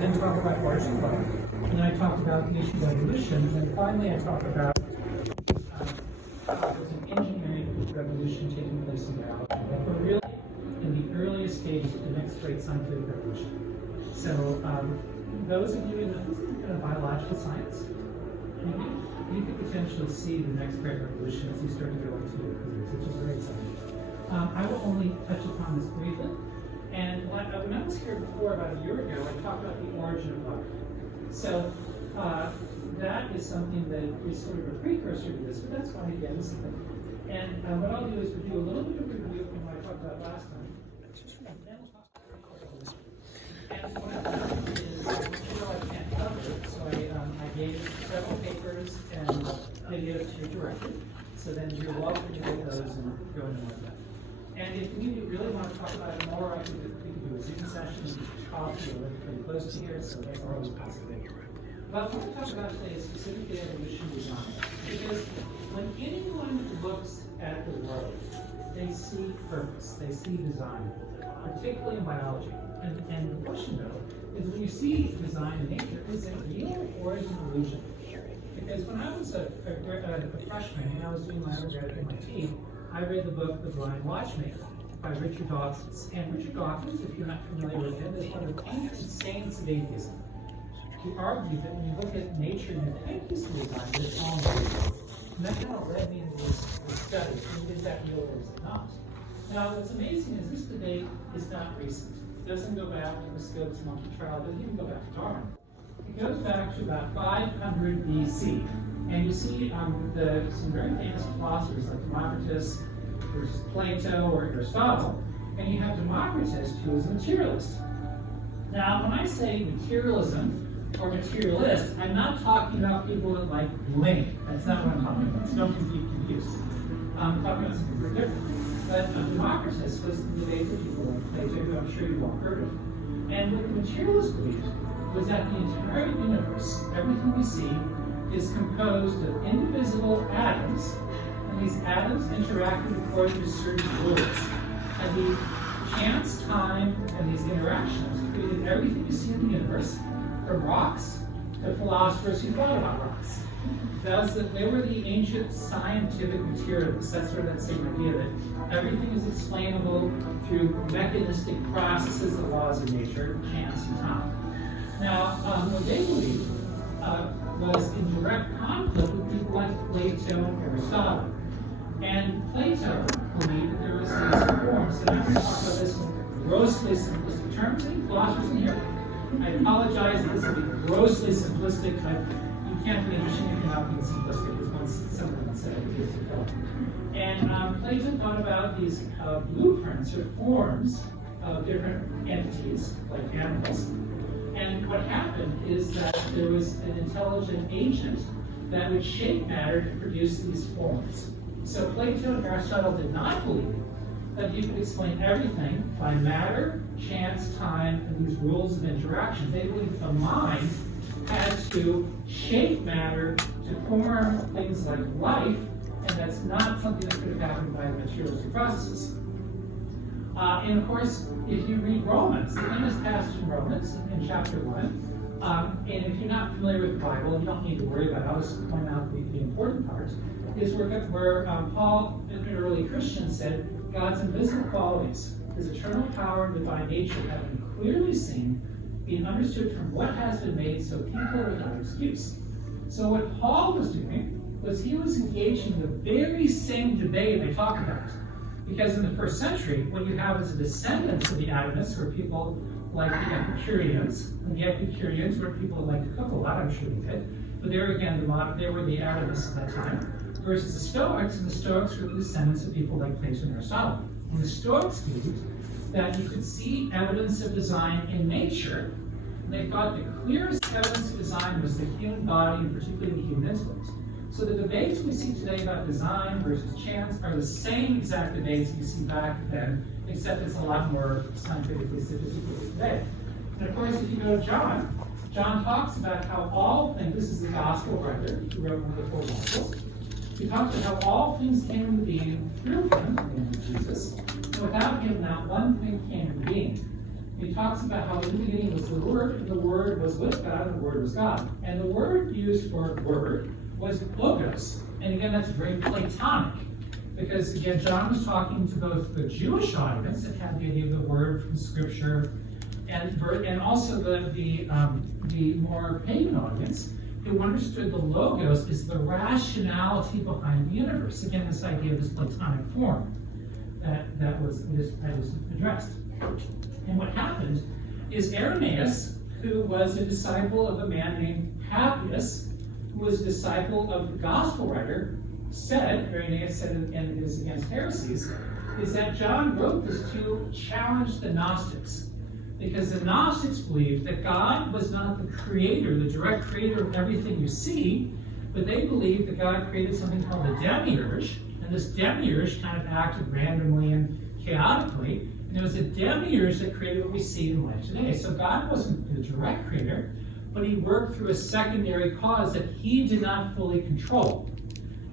and then talk about origin life, and then I talk about the issue of evolution, and then finally I talk about there's an engineering revolution taking place in biology. Like we're really in the earliest stages of the next great scientific revolution. So those of you in the biological science, you could potentially see the next great revolution as you start to go into your careers, which is very exciting. I will only touch upon this briefly. And when I was here before, about a year ago, I talked about the origin of life. So that is something that is sort of a precursor to this, but that's fine again. And what I'll do is we'll do a little bit of review from what I talked about last time. And then we'll talk about this. And what I've done is, I can't cover it, so I gave several papers and videos to your director. So then you're welcome to get those and go into more depth. And if you really want to talk about it more, we can do a Zoom session, coffee, or pretty close to here, so that's always possible. But what we're talking about today is specifically evolution design. Because when anyone looks at the world, they see purpose, they see design, particularly in biology. And the question, though, is when you see design in nature, is it real or is it illusion? Because when I was a freshman and I was doing my undergrad at MIT, I read the book The Blind Watchmaker by Richard Dawkins. And Richard Dawkins, if you're not familiar with him, is one of the ancient saints of atheism. He argued that when you look at nature and you think this is design, it's all nature. And that kind of led me into this study. Is that real or is it not? Now, what's amazing is this debate is not recent. It doesn't go back to the Scopes monkey trial. It doesn't even go back to Darwin. It goes back to about 500 BC. And you see some very famous philosophers like Democritus versus Plato or Aristotle. And you have Democritus, who is a materialist. Now, when I say materialism or materialist, I'm not talking about people that like bling. That's not what I'm talking about. So don't be confused. I'm talking about something very different. But Democritus was the debate of people like Plato, who I'm sure you've all heard of. And what the materialist believed was that the entire universe, everything we see, is composed of indivisible atoms, and these atoms interacting according to certain rules. And the chance, time, and these interactions created everything you see in the universe, from rocks to philosophers who thought about rocks. They were the ancient scientific materialists. That's sort of that same idea that everything is explainable through mechanistic processes, the laws of nature, chance, and time. Now, what they believed was in direct conflict with people like Plato and Aristotle. And Plato believed that there was these forms, and I'm going to talk about this in grossly simplistic terms. Any philosophers in here? I apologize if this will be grossly simplistic, but you can't be interesting if you're not being simplistic, because once someone said it is to go. And Plato thought about these blueprints or forms of different entities, like animals. And what happened is that there was an intelligent agent that would shape matter to produce these forms. So Plato and Aristotle did not believe that you could explain everything by matter, chance, time, and these rules of interaction. They believed the mind had to shape matter to form things like life, and that's not something that could have happened by materialistic processes. And of course, if you read Romans, the famous passage in Romans in chapter 1, and if you're not familiar with the Bible, you don't need to worry about it. I'll just point out the important part, is where Paul, an early Christian, said, God's invisible qualities, his eternal power and divine nature have been clearly seen, being understood from what has been made, so people are without excuse. So what Paul was doing was he was engaging in the very same debate I talk about. Because in the first century, what you have is the descendants of the atomists were people like the Epicureans. And the Epicureans were people who liked to cook a lot, I'm sure they did. But they were, again, they were the atomists at that time. Versus the Stoics, and the Stoics were the descendants of people like Plato and Aristotle. And the Stoics believed that you could see evidence of design in nature. And they thought the clearest evidence of design was the human body, and particularly the human intellect. So the debates we see today about design versus chance are the same exact debates we see back then, except it's a lot more scientifically sophisticated today. And of course, if you go to John talks about how all things, this is the gospel writer, who wrote one of the 4 Gospels, he talks about how all things came into being through him, the name of Jesus, and without him not one thing came into being. He talks about how in the beginning was the Word, and the Word was with God, and the Word was God. And the word used for word was logos. And again, that's very Platonic. Because again, John was talking to both the Jewish audience that had the idea of the Word from Scripture, and also the more pagan audience who understood the logos is the rationality behind the universe. Again, this idea of this Platonic form that was addressed. And what happened is Irenaeus, who was a disciple of a man named Papias, who was a disciple of the gospel writer, Irenaeus said in his Against Heresies, is that John wrote this to challenge the Gnostics. Because the Gnostics believed that God was not the creator, the direct creator of everything you see, but they believed that God created something called the demiurge, and this demiurge kind of acted randomly and chaotically, and it was a demiurge that created what we see in life today. So God wasn't the direct creator, but he worked through a secondary cause that he did not fully control.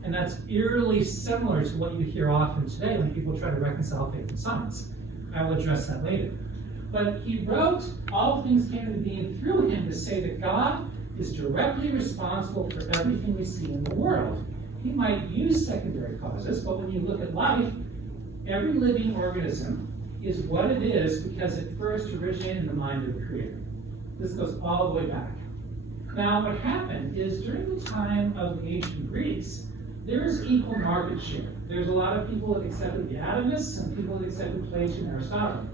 And that's eerily similar to what you hear often today when people try to reconcile faith and science. I will address that later. But he wrote, all things came into being through him, to say that God is directly responsible for everything we see in the world. He might use secondary causes, but when you look at life, every living organism is what it is because it first originated in the mind of the Creator. This goes all the way back. Now, what happened is during the time of ancient Greece, there is equal market share. There's a lot of people that accepted the atomists and people that accepted Plato and Aristotle.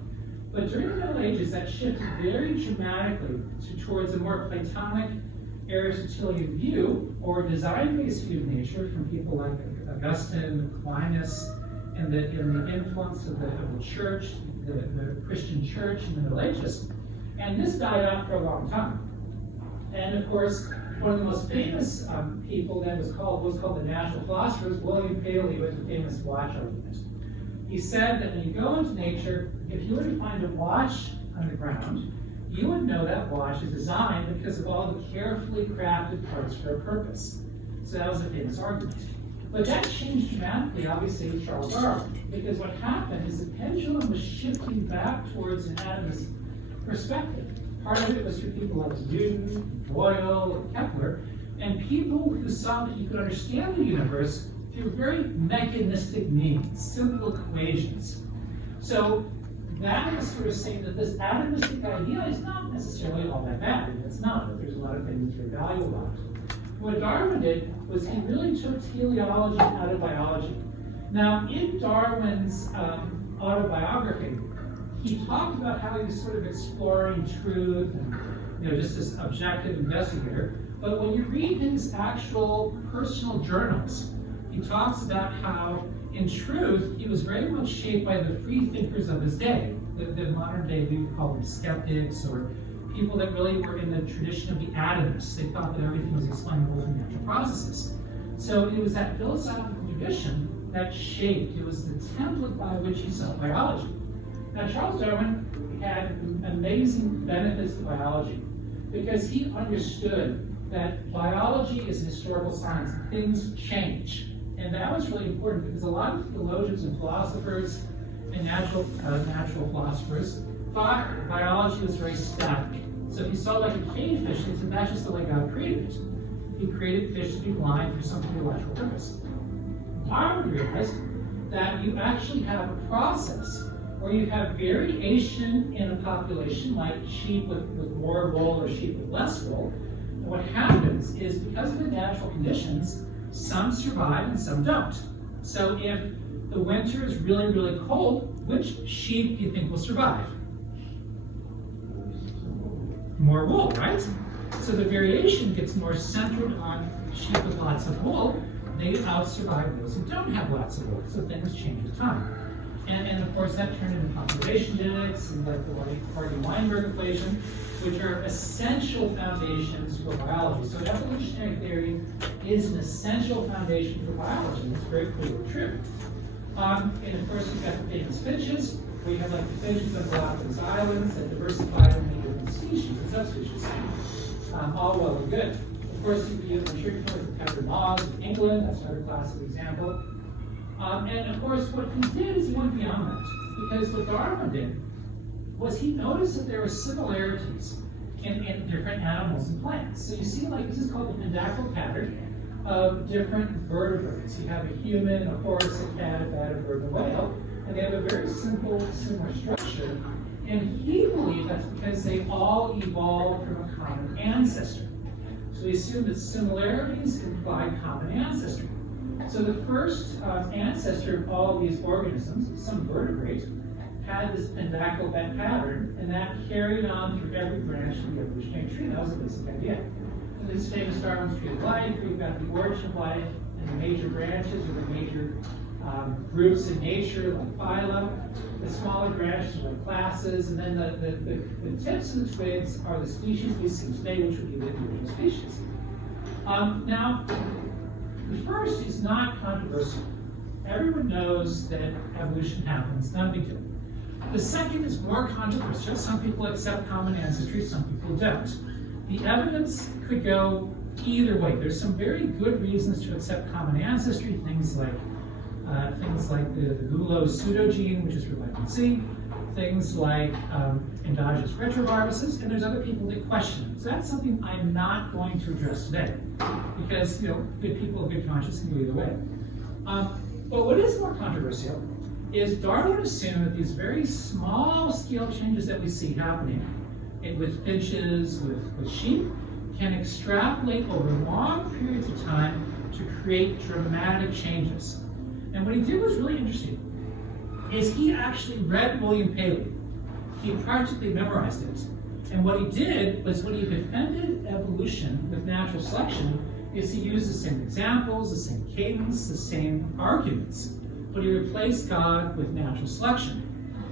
But during the Middle Ages, that shifted very dramatically towards a more Platonic, Aristotelian view, or design-based view of nature from people like Augustine, Aquinas, and the influence of the church, the Christian church in the Middle Ages. And this died out for a long time. And of course, one of the most famous people then was called the natural philosophers. William Paley was a famous watch argument. He said that when you go into nature, if you were to find a watch on the ground, you would know that watch is designed because of all the carefully crafted parts for a purpose. So that was a famous argument. But that changed dramatically, obviously, with Charles Darwin, because what happened is the pendulum was shifting back towards an atomist perspective. Part of it was for people like Newton, Boyle, Kepler, and people who saw that you could understand the universe through very mechanistic means, simple equations. So that is sort of saying that this atomistic idea is not necessarily all that bad. And it's not, but there's a lot of things very valuable about it. What Darwin did was he really took teleology out of biology. Now, in Darwin's autobiography, he talked about how he was sort of exploring truth and just this objective investigator. But when you read his actual personal journals, he talks about how, in truth, he was very much shaped by the free thinkers of his day. The modern day, we would call them skeptics, or people that really were in the tradition of the atomists. They thought that everything was explainable through natural processes. So it was that philosophical tradition that shaped, it was the template by which he saw biology. Now, Charles Darwin had amazing benefits to biology because he understood that biology is a historical science. Things change. And that was really important because a lot of theologians and philosophers and natural philosophers thought biology was very static. So if you saw like a cave fish, he said that's just the way God created it. He created fish to be blind for some theological purpose. Darwin realized that you actually have a process where you have variation in a population, like sheep with more wool or sheep with less wool. And what happens is because of the natural conditions, some survive and some don't. So if the winter is really, really cold, which sheep do you think will survive? More wool, right? So the variation gets more centered on sheep with lots of wool. They out-survive those who don't have lots of wool. So things change with time. And of course that turned into population genetics and like the Hardy-Weinberg equation, which are essential foundations for biology. So evolutionary theory is an essential foundation for biology. It's very clearly true. And of course you've got the famous finches, where you have like the finches on Galapagos Islands that diversify into many different species and subspecies. All well and good. Of course, I'm sure you've heard of pepper moths in England. That's another classic example. And of course, what he did is he went beyond that. Because what Darwin did was he noticed that there were similarities in different animals and plants. So you see, like, this is called the pendacle pattern of different vertebrates. You have a human, a horse, a cat, a bat, a bird, and a whale, and they have a very simple, similar structure. And he believed that's because they all evolved from a common ancestor. So he assumed that similarities implied common ancestry. So the first ancestor of all these organisms, some vertebrates, had this pendacle pattern, and that carried on through every branch of the evolutionary tree. That was the basic idea. And this famous Darwin's tree of life, where you've got the origin of life and the major branches or the major groups in nature, like phyla. The smaller branches are like classes, and then the tips of the twigs are the species we see today, which would be the individual species. Now, the first is not controversial. Everyone knows that evolution happens, not a big deal. The second is more controversial. Some people accept common ancestry, some people don't. The evidence could go either way. There's some very good reasons to accept common ancestry, things like the glucose pseudogene, which is for vitamin C, things like endogenous retroviruses, and there's other people that question it. So that's something I'm not going to address today, because good people of good conscience can go either way. But what is more controversial is Darwin assumed that these very small-scale changes that we see happening with finches, with sheep, can extrapolate over long periods of time to create dramatic changes. And what he did was really interesting, is he actually read William Paley. He practically memorized it. And what he did was, when he defended evolution with natural selection, is he used the same examples, the same cadence, the same arguments, but he replaced God with natural selection.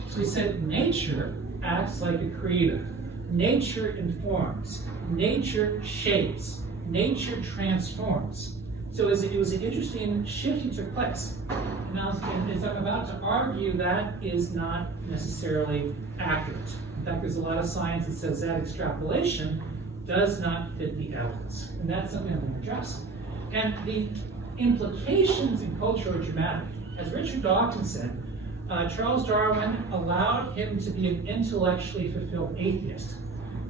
So he said nature acts like a creator. Nature informs. Nature shapes. Nature transforms. So it was an interesting shift that took place. And now, as I'm about to argue, that is not necessarily accurate. In fact, there's a lot of science that says that extrapolation does not fit the evidence. And that's something I'm going to address. And the implications in culture are dramatic. As Richard Dawkins said, Charles Darwin allowed him to be an intellectually fulfilled atheist,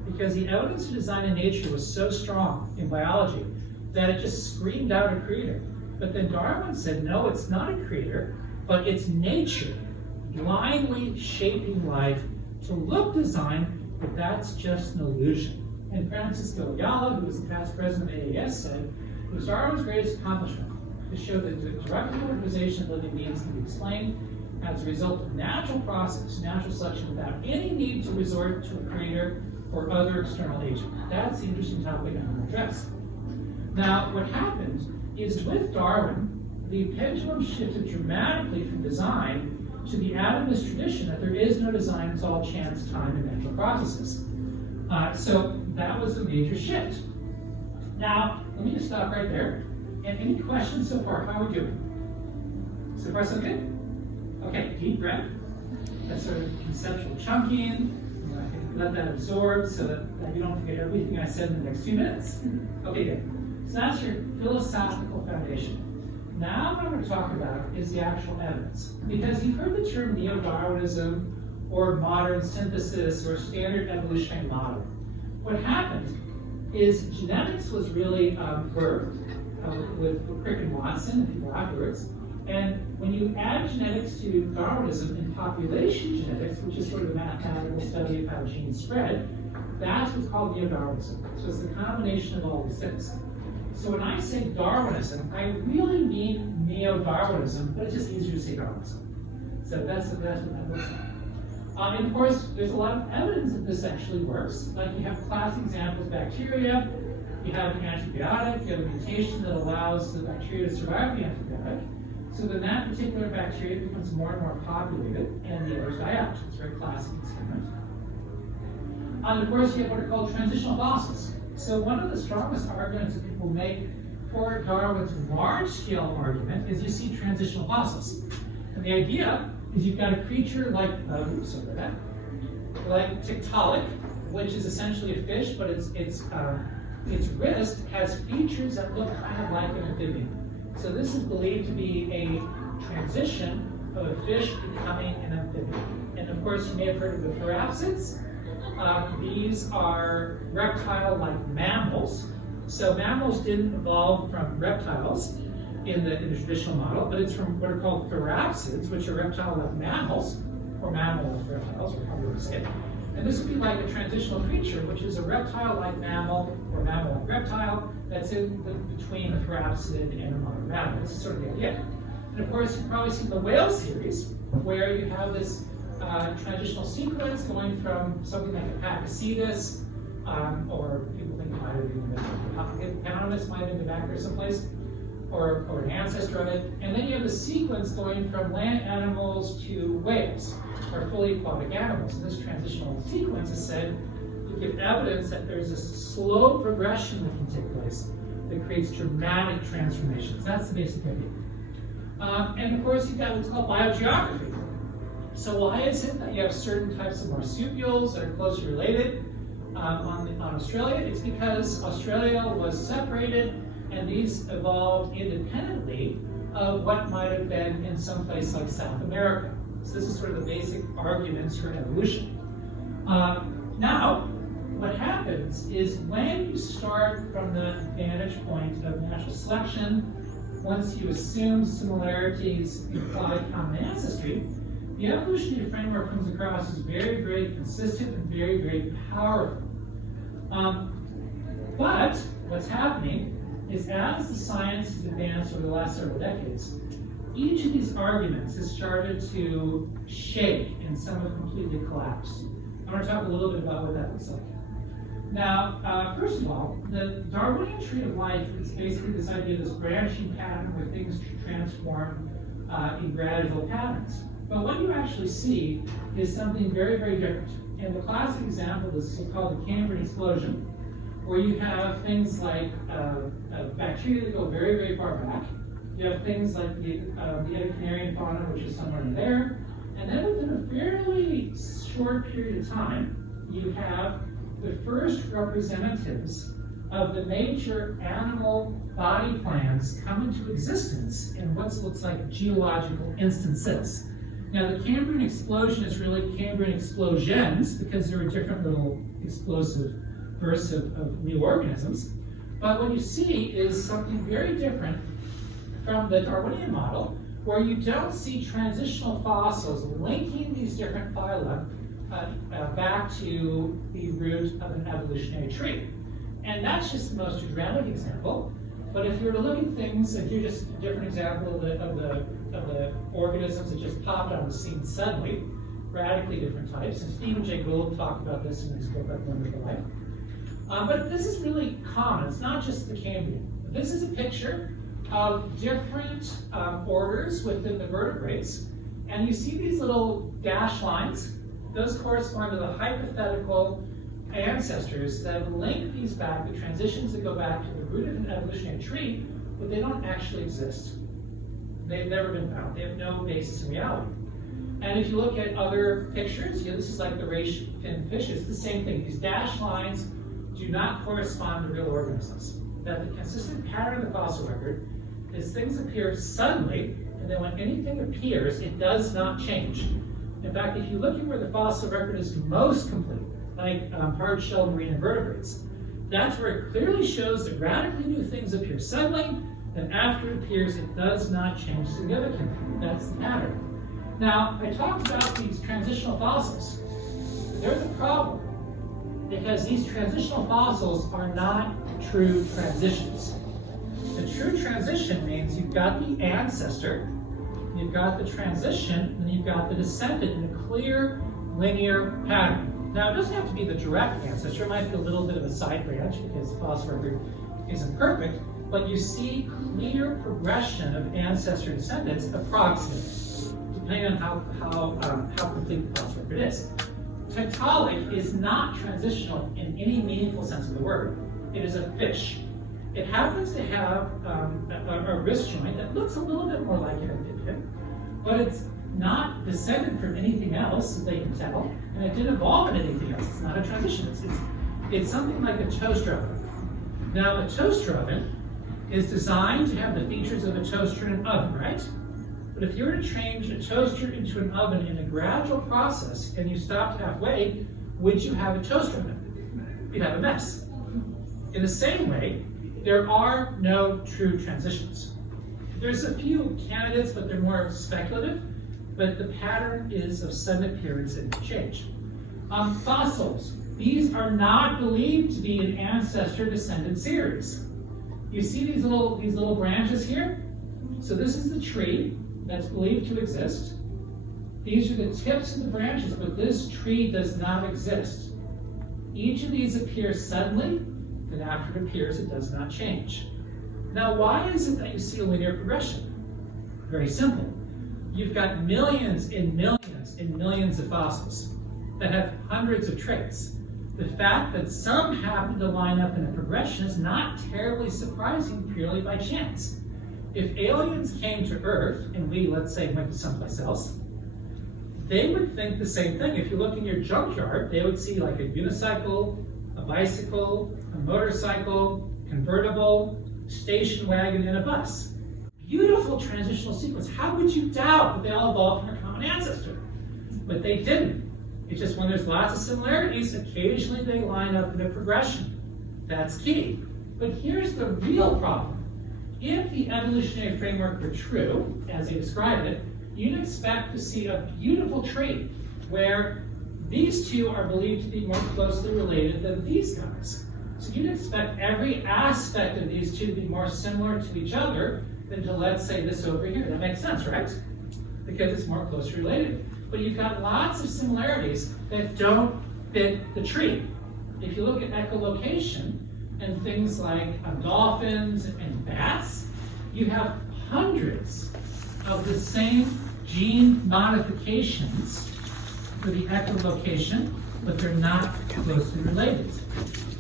because the evidence for design in nature was so strong in biology that it just screamed out a creator. But then Darwin said, no, it's not a creator, but it's nature blindly shaping life to look design, but that's just an illusion. And Francisco Ayala, who was the past president of AAS, said it was Darwin's greatest accomplishment to show that the direct organization of living beings can be explained as a result of natural process, natural selection, without any need to resort to a creator or other external agent. That's the interesting topic I'm going to address. Now, what happened is, with Darwin, the pendulum shifted dramatically from design to the atomist tradition that there is no design, it's all chance, time, and natural processes. So that was a major shift. Now, let me just stop right there. And any questions so far? How are we doing? So far, so good? Okay, deep breath. That's sort of conceptual chunking. Let that absorb so that you don't forget everything I said in the next few minutes. Okay, good. So that's your philosophical foundation. Now what I'm going to talk about is the actual evidence. Because you've heard the term neo-Darwinism or modern synthesis or standard evolutionary model. What happened is genetics was really birthed with Crick and Watson and people afterwards. And when you add genetics to Darwinism and population genetics, which is sort of a mathematical study of how genes spread, that's what's called neo-Darwinism. So it's the combination of all these things. So when I say Darwinism, I really mean neo-Darwinism, but it's just easier to say Darwinism. So that's what that looks like. And of course, there's a lot of evidence that this actually works. Like, you have classic examples: bacteria, you have an antibiotic, you have a mutation that allows the bacteria to survive the antibiotic. So then that particular bacteria becomes more and more populated, and the others die out. It's a very classic experiment. And of course, you have what are called transitional fossils. So one of the strongest arguments that people make for Darwin's large-scale argument is you see transitional fossils. And the idea is you've got a creature like Tiktaalik, which is essentially a fish, but its wrist has features that look kind of like an amphibian. So this is believed to be a transition of a fish becoming an amphibian. And of course, you may have heard of the therapsids. These are reptile-like mammals. So mammals didn't evolve from reptiles in the traditional model, but it's from what are called therapsids, which are reptile-like mammals, or mammal-like reptiles, or however you say it. And this would be like a transitional creature, which is a reptile-like mammal or mammal-like reptile that's in between a therapsid and a modern mammal. This is sort of the idea. And of course, you've probably seen the whale series, where you have this transitional sequence going from something like a Pakicetus, or people think it might have been the Hippopotamus, might have been back there someplace, or an ancestor of it. And then you have the sequence going from land animals to whales, or fully aquatic animals. And this transitional sequence is said to give evidence that there's this slow progression that can take place that creates dramatic transformations. That's the basic idea. And of course, you've got what's called biogeography. So why is it that you have certain types of marsupials that are closely related on Australia? It's because Australia was separated, and these evolved independently of what might have been in some place like South America. So this is sort of the basic arguments for evolution. Now, what happens is when you start from the vantage point of natural selection, once you assume similarities imply common ancestry, the evolutionary framework comes across as very, very consistent and very, very powerful. But what's happening is as the science has advanced over the last several decades, each of these arguments has started to shake and some have completely collapsed. I want to talk a little bit about what that looks like. Now, first of all, the Darwinian tree of life is basically this idea of this branching pattern where things transform in gradual patterns. But what you actually see is something very, very different. And the classic example is called the Cambrian explosion, where you have things like bacteria that go very, very far back. You have things like the Ediacanarian fauna, which is somewhere in there. And then within a fairly short period of time, you have the first representatives of the major animal body plans come into existence in what looks like geological instances. Now, the Cambrian explosion is really Cambrian explosions because there were different little explosive bursts of new organisms. But what you see is something very different from the Darwinian model, where you don't see transitional fossils linking these different phyla back to the root of an evolutionary tree. And that's just the most dramatic example. But if you were to look at things, and here's just a different example of the organisms that just popped on the scene suddenly, radically different types. And Stephen Jay Gould talked about this in his book, Wonderful Life. But this is really common. It's not just the Cambrian. This is a picture of different orders within the vertebrates. And you see these little dash lines. Those correspond to the hypothetical ancestors that link these back, the transitions that go back to the root of an evolutionary tree, but they don't actually exist. They've never been found. They have no basis in reality. And if you look at other pictures, this is like the race fin fishes, the same thing. These dashed lines do not correspond to real organisms. That the consistent pattern of the fossil record is things appear suddenly, and then when anything appears, it does not change. In fact, if you look at where the fossil record is most complete, like hard-shelled marine invertebrates, that's where it clearly shows that radically new things appear suddenly, and after it appears, it does not change significantly. That's the pattern. Now, I talked about these transitional fossils. There's a problem, because these transitional fossils are not true transitions. The true transition means you've got the ancestor, you've got the transition, and you've got the descendant in a clear, linear pattern. Now, it doesn't have to be the direct ancestor. It might be a little bit of a side branch because the fossil record isn't perfect, but you see clear progression of ancestor descendants approximately, depending on how complete the fossil record is. Tiktaalik is not transitional in any meaningful sense of the word. It is a fish. It happens to have a wrist joint that looks a little bit more like an amphibian, but it's not descended from anything else that they can tell, and it didn't evolve in anything else. It's not a transition. It's something like a toaster oven. Now, a toaster oven is designed to have the features of a toaster in an oven, right? But if you were to change a toaster into an oven in a gradual process and you stopped halfway, would you have a toaster oven? You'd have a mess. In the same way, there are no true transitions. There's a few candidates, but they're more speculative, but the pattern is of sudden appearance and change. Fossils. These are not believed to be an ancestor-descendant series. You see these little branches here? So this is the tree that's believed to exist. These are the tips of the branches, but this tree does not exist. Each of these appears suddenly, and after it appears, it does not change. Now, why is it that you see a linear progression? Very simple. You've got millions and millions and millions of fossils that have hundreds of traits. The fact that some happen to line up in a progression is not terribly surprising purely by chance. If aliens came to Earth and we, let's say, went to someplace else, they would think the same thing. If you look in your junkyard, they would see like a unicycle, a bicycle, a motorcycle, convertible, station wagon, and a bus. Beautiful transitional sequence. How would you doubt that they all evolved from a common ancestor? But they didn't. It's just when there's lots of similarities, occasionally they line up in a progression. That's key. But here's the real problem. If the evolutionary framework were true, as he described it, you'd expect to see a beautiful tree where these two are believed to be more closely related than these guys. So you'd expect every aspect of these two to be more similar to each other than to, let's say, this over here. That makes sense, right? Because it's more closely related. But you've got lots of similarities that don't fit the tree. If you look at echolocation and things like dolphins and bats, you have hundreds of the same gene modifications for the echolocation, but they're not closely related.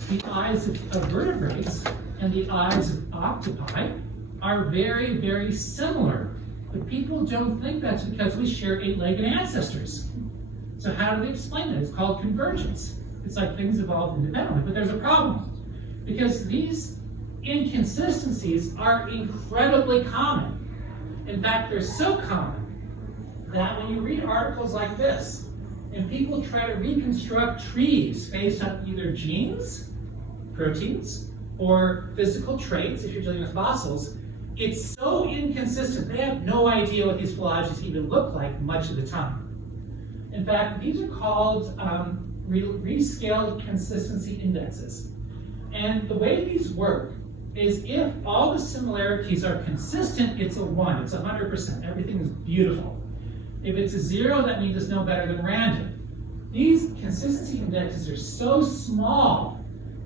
The eyes of vertebrates and the eyes of octopi are very, very similar. But people don't think that's because we share eight-legged ancestors. So how do they explain it? It's called convergence. It's like things evolved independently, but there's a problem. Because these inconsistencies are incredibly common. In fact, they're so common that when you read articles like this, and people try to reconstruct trees based on either genes, proteins, or physical traits, if you're dealing with fossils, it's so inconsistent, they have no idea what these phylogenies even look like much of the time. In fact, these are called rescaled consistency indexes. And the way these work is if all the similarities are consistent, it's a 1, it's 100%, everything is beautiful. If it's a 0, that means it's no better than random. These consistency indexes are so small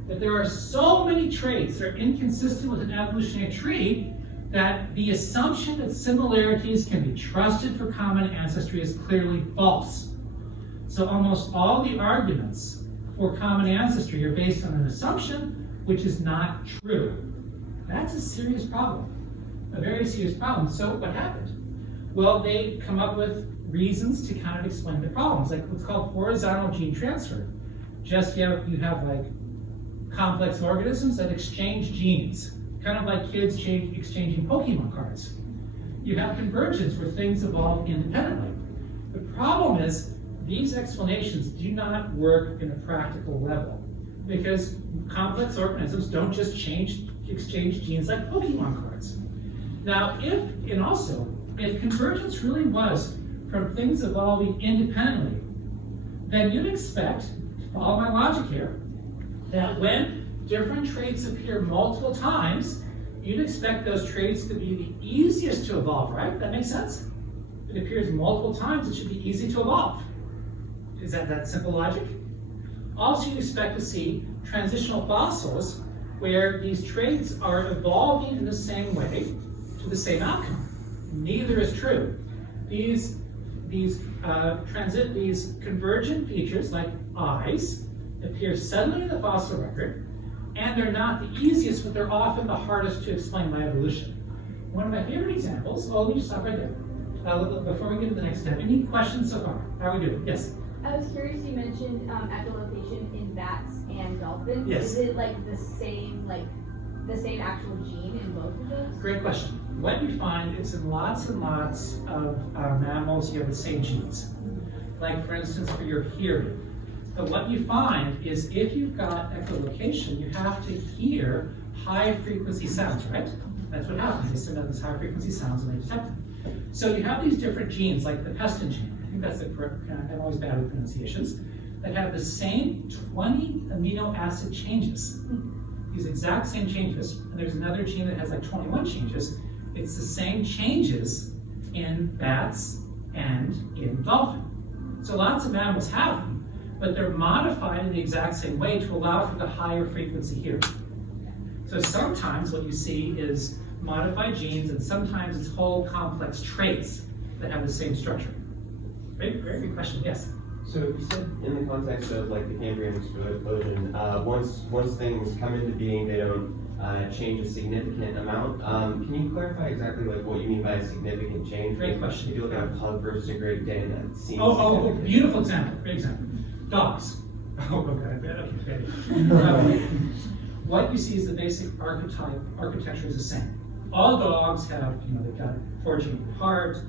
that there are so many traits that are inconsistent with an evolutionary tree that the assumption that similarities can be trusted for common ancestry is clearly false. So almost all the arguments for common ancestry are based on an assumption which is not true. That's a serious problem, a very serious problem. So what happened? Well, they come up with reasons to kind of explain the problems, like what's called horizontal gene transfer. Just you have like complex organisms that exchange genes, kind of like kids exchanging Pokemon cards. You have convergence where things evolve independently. The problem is these explanations do not work in a practical level because complex organisms don't just exchange genes like Pokemon cards. Now, if convergence really was from things evolving independently, then you'd expect, follow my logic here, that when different traits appear multiple times, you'd expect those traits to be the easiest to evolve, right? That makes sense? If it appears multiple times, it should be easy to evolve. Is that simple logic? Also, you'd expect to see transitional fossils where these traits are evolving in the same way to the same outcome. Neither is true. These convergent features, like eyes, appear suddenly in the fossil record, and they're not the easiest, but they're often the hardest to explain by evolution. One of my favorite examples, let me just stop right there. Before we get to the next step, any questions so far? How are we doing? Yes? I was curious, you mentioned echolocation in bats and dolphins. Yes. Is it like the same the same actual gene in both of those? Great question. What you find is in lots and lots of mammals, you have the same genes. Like for instance, for your hearing. But what you find is if you've got echolocation, you have to hear high frequency sounds, right? That's what happens. They send out these high frequency sounds and they detect them. So you have these different genes, like the pestin gene. I think that's the correct, I'm always bad with pronunciations, that have the same 20 amino acid changes. These exact same changes. And there's another gene that has like 21 changes. It's the same changes in bats and in dolphin. So lots of mammals have them, but they're modified in the exact same way to allow for the higher frequency hearing. So sometimes what you see is modified genes, and sometimes it's whole complex traits that have the same structure. Very good question, yes? So you said in the context of like the Cambrian explosion, once things come into being, they don't change a significant amount. Can you clarify exactly like what you mean by a significant change? Great question. If you look at a pug versus a Great Dane, that seems Oh, beautiful example, great example. Dogs. Oh, okay. What you see is the basic architecture is the same. All dogs have, they've got 4-gene heart,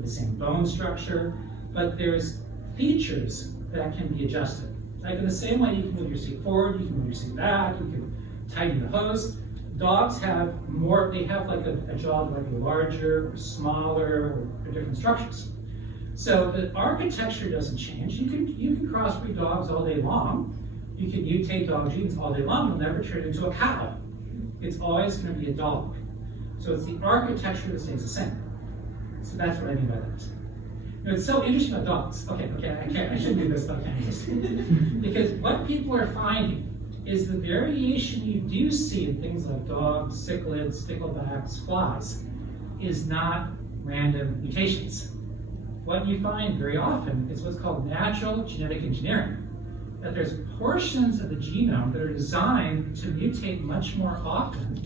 the same bone structure, but there's features that can be adjusted. Like in the same way you can move your seat forward, you can move your seat back, you can tighten the hose. Dogs have more, they have like a jaw that might be larger or smaller or different structures. So the architecture doesn't change. You can crossbreed dogs all day long. You can mutate dog genes all day long. You'll never turn into a cow. It's always going to be a dog. So it's the architecture that stays the same. So that's what I mean by that. It's so interesting about dogs. Okay, I shouldn't do this, but I can. Because what people are finding is the variation you do see in things like dogs, cichlids, sticklebacks, flies, is not random mutations. What you find very often is what's called natural genetic engineering. That there's portions of the genome that are designed to mutate much more often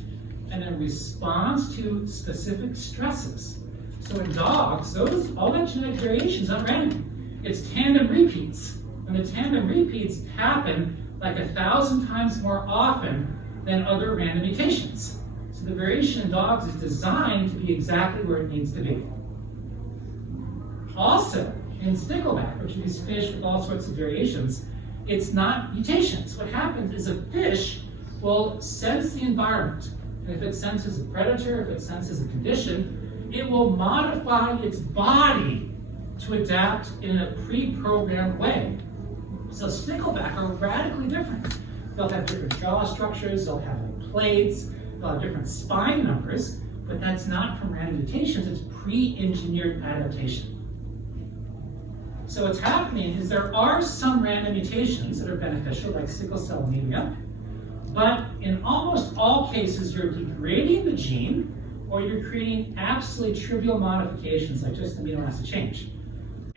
and in response to specific stresses. So in dogs, all that genetic variation is not random. It's tandem repeats. And the tandem repeats happen like 1,000 times more often than other random mutations. So the variation in dogs is designed to be exactly where it needs to be. Also, in stickleback, which is fish with all sorts of variations, it's not mutations. What happens is a fish will sense the environment. And if it senses a predator, if it senses a condition, it will modify its body to adapt in a pre-programmed way. So stickleback are radically different. They'll have different jaw structures, they'll have like plates, they'll have different spine numbers, but that's not from random mutations, it's pre-engineered adaptation. So what's happening is there are some random mutations that are beneficial, like sickle cell anemia, but in almost all cases you're degrading the gene or you're creating absolutely trivial modifications like just amino acid change.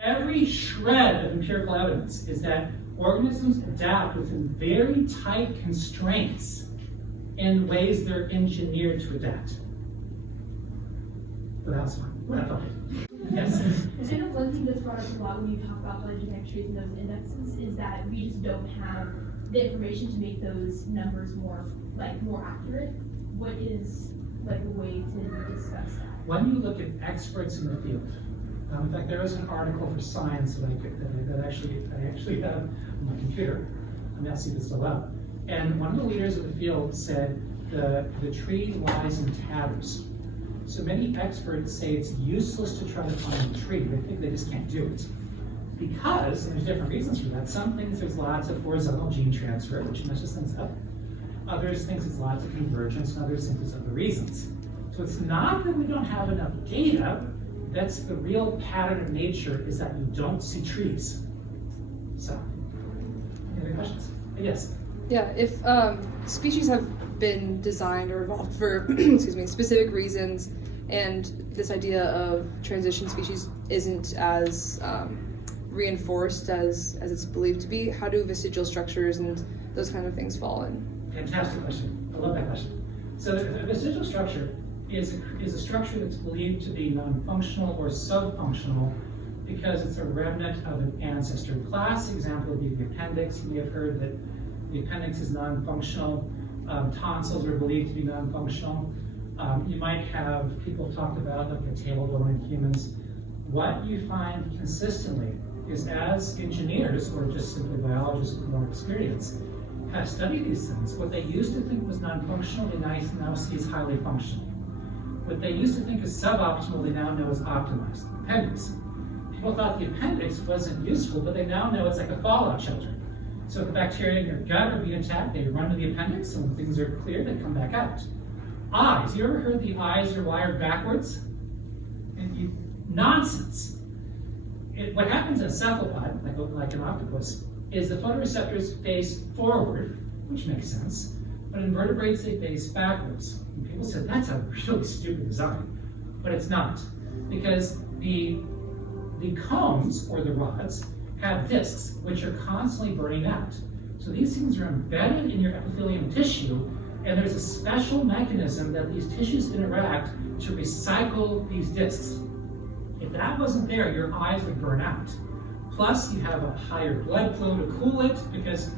Every shred of empirical evidence is that organisms adapt within very tight constraints in ways they're engineered to adapt. But that's fine. We're not talking. Yes? I know one thing that's brought up a lot when you talk about phylogenetic trees and those indexes is that we just don't have the information to make those numbers more accurate. What is like a way to discuss that? When you look at experts in the field, in fact, there is an article for Science that I actually have on my computer. I mean, I'll see this still up. And one of the leaders of the field said the tree lies in tatters. So many experts say it's useless to try to find a tree. They think they just can't do it. Because, and there's different reasons for that. Some things there's lots of horizontal gene transfer, which messes things up. Others think it's lots of convergence, and others think there's other reasons. So it's not that we don't have enough data. That's the real pattern of nature, is that you don't see trees. So, any other questions? Yes? Yeah, if species have been designed or evolved for excuse me, specific reasons, and this idea of transition species isn't as reinforced as it's believed to be, how do vestigial structures and those kind of things fall in? Fantastic question. I love that question. So a vestigial structure is a structure that's believed to be non-functional or sub-functional because it's a remnant of an ancestor. Classic example would be the appendix. You may have heard that the appendix is non-functional Tonsils are believed to be non-functional. You might have people talk about like a tailbone in humans. What you find consistently is as engineers, or just simply biologists with more experience, have studied these things, what they used to think was non-functional, they now see as highly functional. What they used to think is suboptimal, they now know is optimized. Appendix. People thought the appendix wasn't useful, but they now know it's like a fallout shelter. So if the bacteria in your gut are being attacked, they run to the appendix, and when things are clear, they come back out. Eyes. You ever heard the eyes are wired backwards? Nonsense. What happens in a cephalopod, like an octopus, is the photoreceptors face forward, which makes sense, but in vertebrates they face backwards. And people said that's a really stupid design, but it's not, because the cones, or the rods, have discs, which are constantly burning out. So these things are embedded in your epithelium tissue, and there's a special mechanism that these tissues interact to recycle these discs. If that wasn't there, your eyes would burn out. Plus, you have a higher blood flow to cool it, because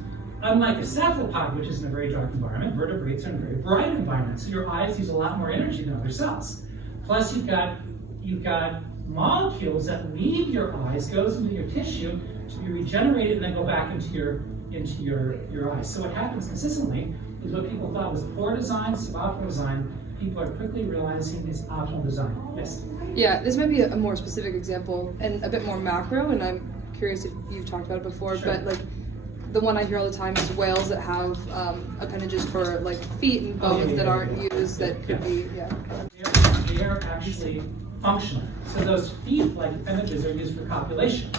unlike a cephalopod, which is in a very dark environment, vertebrates are in a very bright environment, so your eyes use a lot more energy than other cells. Plus, you've got molecules that leave your eyes, goes into your tissue to be regenerated and then go back into your eyes. So what happens consistently is what people thought was poor design, suboptimal design, people are quickly realizing is optimal design. Yes? Yeah, this might be a more specific example and a bit more macro, and I'm curious if you've talked about it before, Sure. but like the one I hear all the time is whales that have appendages for like feet and bones that aren't used that could be, They are actually functional. So those feet, like appendages, are used for copulation.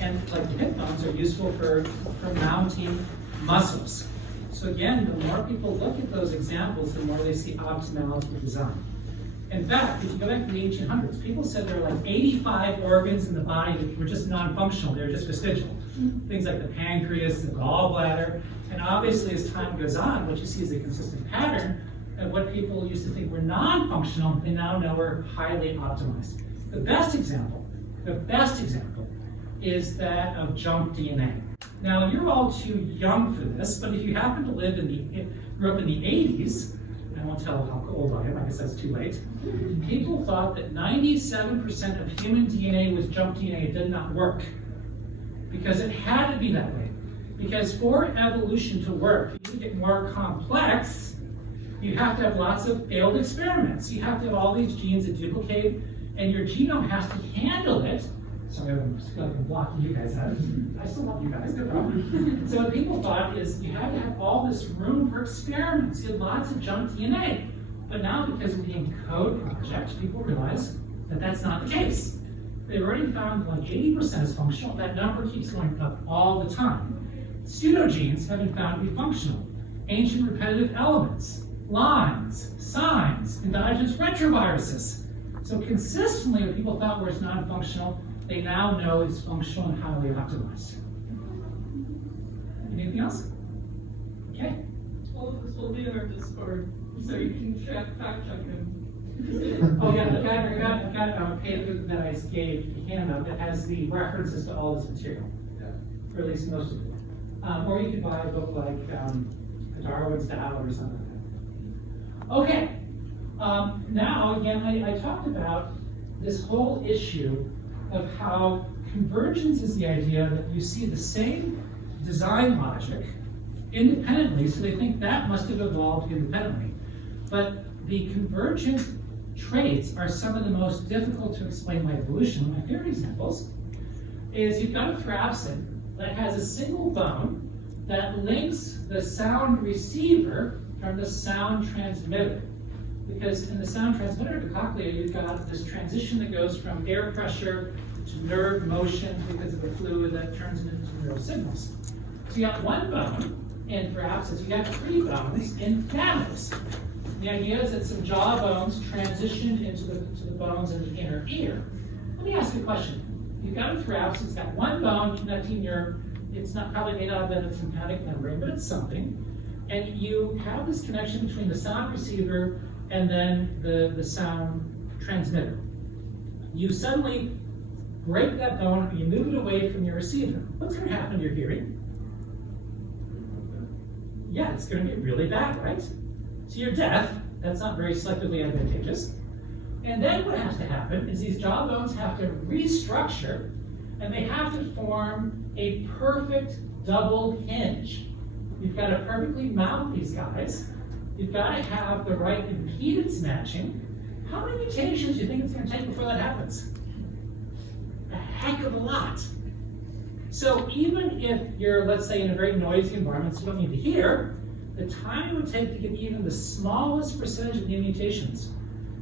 And like the hip bones are useful for mounting muscles. So again, the more people look at those examples, the more they see optimality of design. In fact, if you go back to the 1800s, people said there were like 85 organs in the body that were just non-functional, they were just vestigial. Things like the pancreas, the gallbladder, and obviously as time goes on, what you see is a consistent pattern of what people used to think were non-functional, they now know are highly optimized. The best example is that of junk DNA. Now, you're all too young for this, but if you happen to grew up in the 80s, I won't tell how old I am, I guess that's too late, people thought that 97% of human DNA was junk DNA. It did not work. Because it had to be that way. Because for evolution to work, you to get more complex, you have to have lots of failed experiments. You have to have all these genes that duplicate, and your genome has to handle it. Sorry, I'm blocking you guys out. I still love you guys, no problem. So what people thought is you had to have all this room for experiments. You had lots of junk DNA. But now, because of the ENCODE project, people realize that that's not the case. They've already found like 80% is functional. That number keeps going up all the time. Pseudogenes have been found to be functional. Ancient repetitive elements, lines, signs, endogenous retroviruses. So consistently, what people thought was non-functional, they now know is functional and highly optimized. Anything else? Okay. All of this will be in our Discord, so you can fact check him. Oh yeah, I've got a paper that I gave Hannah that has the references to all this material, or at least most of it. Or you could buy a book like Darwin's or something like that. Okay, now again, I talked about this whole issue of how convergence is the idea that you see the same design logic independently, so they think that must have evolved independently. But the convergent traits are some of the most difficult to explain by evolution. One of my favorite examples is you've got a therapsid that has a single bone that links the sound receiver from the sound transmitter. Because in the sound transmitter, the cochlea, you've got this transition that goes from air pressure to nerve motion because of the fluid that turns it into neural signals. So you got one bone in therapsids, you got 3 bones in mammals. The idea is that some jaw bones transition into the bones in the inner ear. Let me ask you a question. You've got a therapsid, it's got one bone connecting it's not probably made out of a tympanic membrane, but it's something. And you have this connection between the sound receiver and then the sound transmitter. You suddenly break that bone and you move it away from your receiver. What's going to happen to your hearing? yeah, it's going to be really bad, right? So you're deaf. That's not very selectively advantageous. And then what has to happen is these jawbones have to restructure, and they have to form a perfect double hinge. You've got to perfectly mount these guys. You've got to have the right impedance matching. How many mutations do you think it's going to take before that happens? A heck of a lot. So even if you're, let's say, in a very noisy environment, so you don't need to hear, the time it would take to get even the smallest percentage of new mutations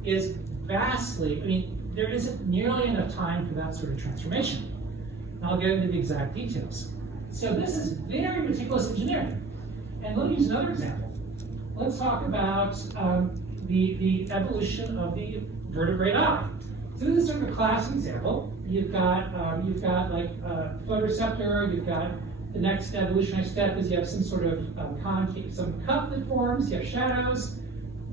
is vastly, I mean, there isn't nearly enough time for that sort of transformation. And I'll get into the exact details. So this is very meticulous engineering. And let me use another example. Let's talk about the evolution of the vertebrate eye. So this is sort of a classic example. You've got like a photoreceptor. You've got the next evolutionary step is you have some sort of concave, some cup that forms. You have shadows.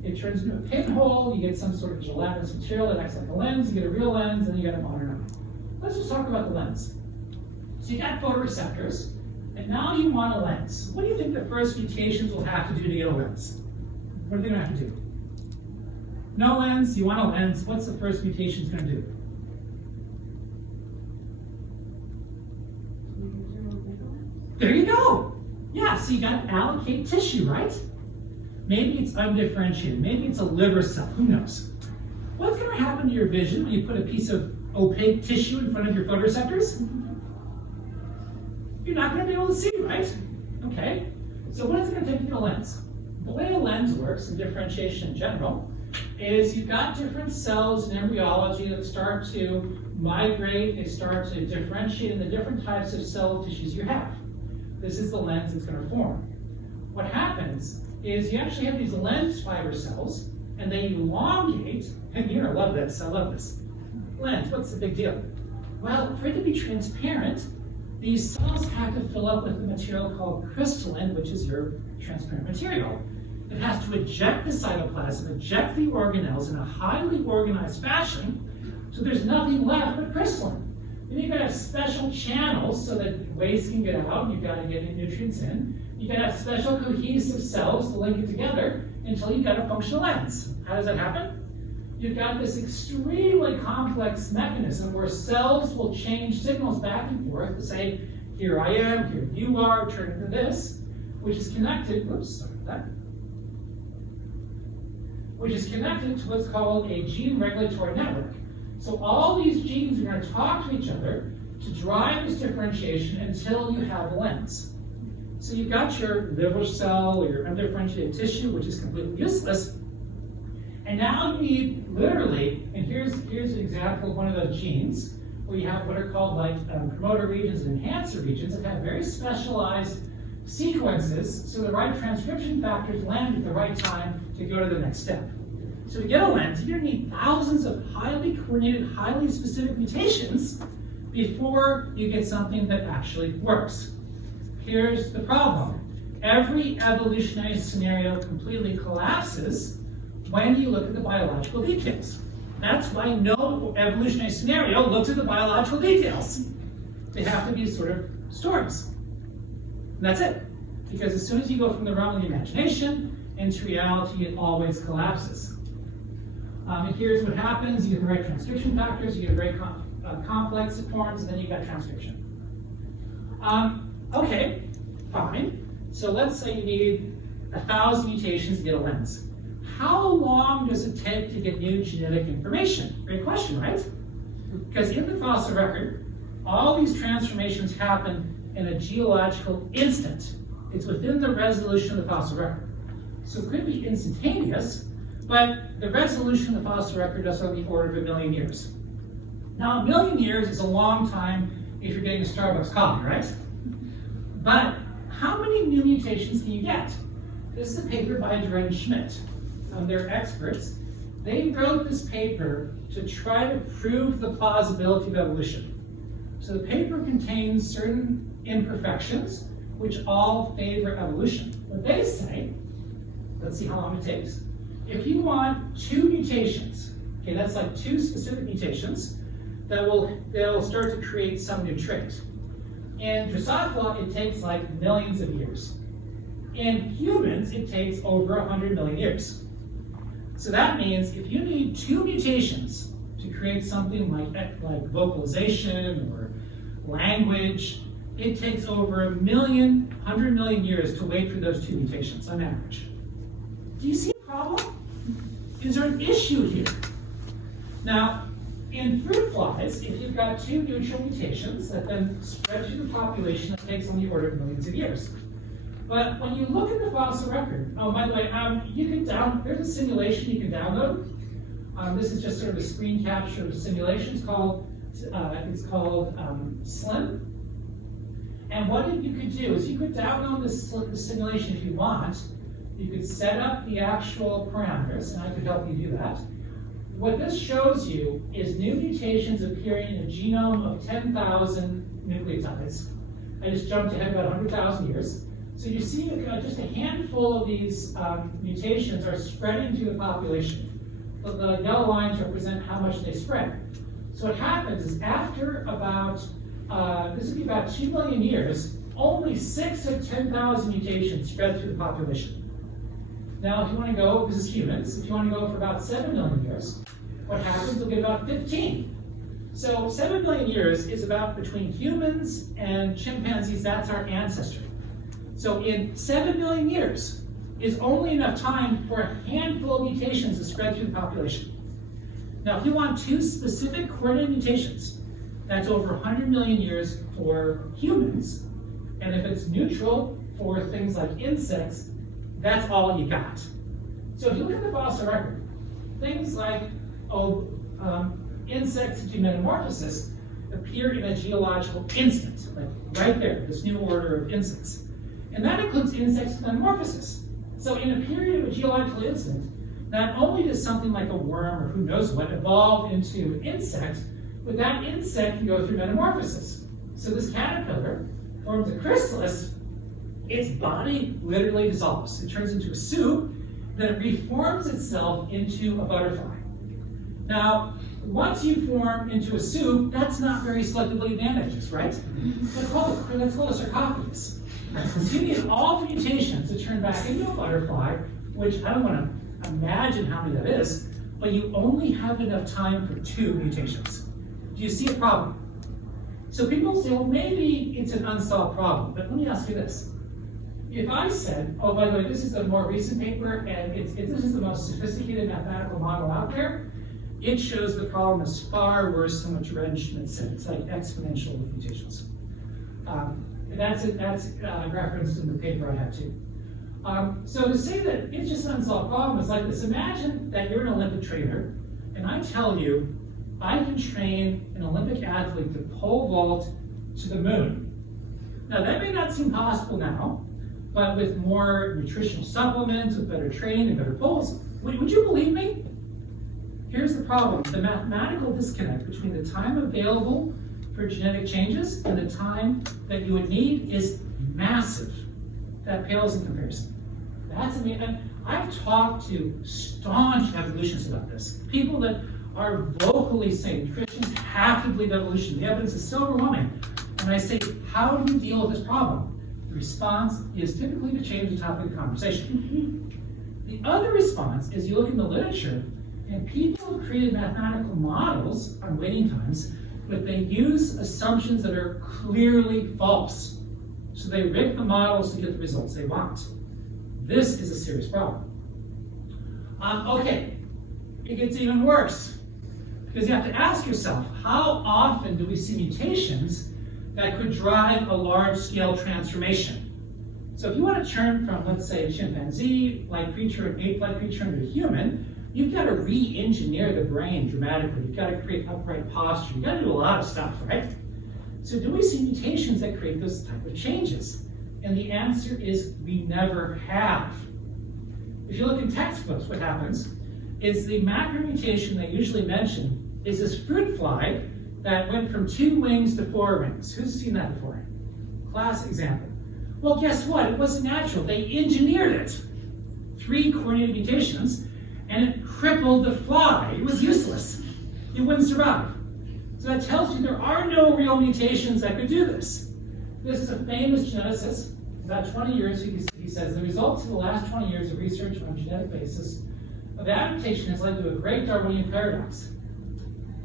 It turns into a pinhole. You get some sort of gelatinous material that acts like a lens. You get a real lens, and you get a modern eye. Let's just talk about the lens. So you got photoreceptors, and now you want a lens. What do you think the first mutations will have to do to get a lens? What are they going to have to do? No lens, you want a lens. What's the first mutation going to do? There you go. Yeah, so you got to allocate tissue, right? Maybe it's undifferentiated. Maybe it's a liver cell. Who knows? What's going to happen to your vision when you put a piece of opaque tissue in front of your photoreceptors? You're not going to be able to see, right? Okay. So what is it going to take to get a lens? The way a lens works in differentiation in general is you've got different cells in embryology that start to migrate, they start to differentiate in the different types of cell tissues you have. This is the lens that's going to form. What happens is you actually have these lens fiber cells, and they elongate, and you're going to love this, I love this. Lens, what's the big deal? Well, for it to be transparent, these cells have to fill up with a material called crystalline, which is your transparent material. It has to eject the cytoplasm, eject the organelles in a highly organized fashion, so there's nothing left but crystalline. Then you've got to have special channels so that waste can get out, you've got to get nutrients in. You've got to have special cohesive cells to link it together until you've got a functional lens. How does that happen? You've got this extremely complex mechanism where cells will change signals back and forth to say, here I am, here you are, turn into this, which is connected, whoops, sorry about that, which is connected to what's called a gene regulatory network. So all these genes are going to talk to each other to drive this differentiation until you have a lens. So you've got your liver cell or your undifferentiated tissue, which is completely useless. And now you need literally, and here's an example of one of those genes, where you have what are called like promoter regions and enhancer regions that have very specialized sequences, so the right transcription factors land at the right time to go to the next step. So to get a lens, you're going to need thousands of highly coordinated, highly specific mutations before you get something that actually works. Here's the problem. Every evolutionary scenario completely collapses when you look at the biological details. That's why no evolutionary scenario looks at the biological details. They have to be sort of stories. And that's it. Because as soon as you go from the realm of the imagination into reality, it always collapses. And here's what happens. You get the right transcription factors, you get a very complex forms, and then you've got transcription. Okay, fine. So let's say you need 1,000 mutations to get a lens. How long does it take to get new genetic information? Great question, right? Because in the fossil record, all these transformations happen in a geological instant. It's within the resolution of the fossil record. So it could be instantaneous, but the resolution of the fossil record is on the order of 1 million years. Now, 1 million years is a long time if you're getting a Starbucks coffee, right? But how many new mutations can you get? This is a paper by Darwin and Schmidt. They're experts. They wrote this paper to try to prove the plausibility of evolution. So the paper contains certain imperfections which all favor evolution. What they say, let's see how long it takes. If you want 2 mutations, okay, that's like 2 specific mutations that will start to create some new trait. In Drosophila, it takes like millions of years. In humans, it takes over 100 million years. So that means if you need 2 mutations to create something like vocalization or language, it takes over 100 million years to wait for those 2 mutations on average. Do you see a problem? Is there an issue here? Now, in fruit flies, if you've got 2 neutral mutations that then spread through the population, it takes on the order of millions of years. But when you look at the fossil record, oh, by the way, there's a simulation you can download. This is just sort of a screen capture of a simulation. It's called SLIM. And what you could do is you could download the simulation if you want. You could set up the actual parameters, and I could help you do that. What this shows you is new mutations appearing in a genome of 10,000 nucleotides. I just jumped ahead about 100,000 years. So you see just a handful of these mutations are spreading through the population. The yellow lines represent how much they spread. So what happens is after about, this would be about 2 million years, only 6 of 10,000 mutations spread through the population. Now, if you want to go, this is humans, if you want to go for about 7 million years, what happens, you'll get about 15. So 7 million years is about between humans and chimpanzees, that's our ancestry. So in 7 million years is only enough time for a handful of mutations to spread through the population. Now, if you want 2 specific coordinate mutations, that's over 100 million years for humans. And if it's neutral for things like insects, that's all you got. So if you look at the fossil record, things like insects into metamorphosis appear in a geological instant, like right there, this new order of insects. And that includes insects metamorphosis. So in a period of a geological instant, not only does something like a worm or who knows what evolve into an insect, but that insect can go through metamorphosis. So this caterpillar forms a chrysalis, its body literally dissolves. It turns into a soup, then it reforms itself into a butterfly. Now, once you form into a soup, that's not very selectively advantageous, right? Let's call it a sarcophagus. So you need all the mutations to turn back into a butterfly, which I don't want to imagine how many that is, but you only have enough time for 2 mutations. Do you see a problem? So people say, well, maybe it's an unsolved problem, but let me ask you this. If I said, oh, by the way, this is a more recent paper, and this is the most sophisticated mathematical model out there, it shows the problem is far worse than what Dredge Schmidt said. It's like exponential with mutations. That's referenced in the paper I have too. So to say that it's just an unsolved problem is like this. Imagine that you're an Olympic trainer, and I tell you, I can train an Olympic athlete to pole vault to the moon. Now that may not seem possible now, but with more nutritional supplements, with better training and better poles, would you believe me? Here's the problem. The mathematical disconnect between the time available for genetic changes and the time that you would need is massive. That pales in comparison. That's amazing. I've talked to staunch evolutionists about this. People that are vocally saying Christians have to believe evolution. The evidence is so overwhelming. And I say, how do you deal with this problem? The response is typically to change the topic of conversation. The other response is you look in the literature, and people have created mathematical models on waiting times, but they use assumptions that are clearly false. So they rig the models to get the results they want. This is a serious problem. Okay, it gets even worse. Because you have to ask yourself, how often do we see mutations that could drive a large-scale transformation? So if you want to turn from, let's say, a chimpanzee-like creature, an ape-like creature into a human, you've got to re-engineer the brain dramatically. You've got to create upright posture. You've got to do a lot of stuff, right? So do we see mutations that create those type of changes? And the answer is we never have. If you look in textbooks, what happens is the macromutation they usually mention is this fruit fly that went from 2 wings to 4 wings. Who's seen that before? Classic example. Well, guess what? It wasn't natural. They engineered it. 3 coordinated mutations, and it crippled the fly. It was useless. It wouldn't survive. So that tells you there are no real mutations that could do this. This is a famous geneticist, about 20 years, you can see He says, the results of the last 20 years of research on a genetic basis of adaptation has led to a great Darwinian paradox.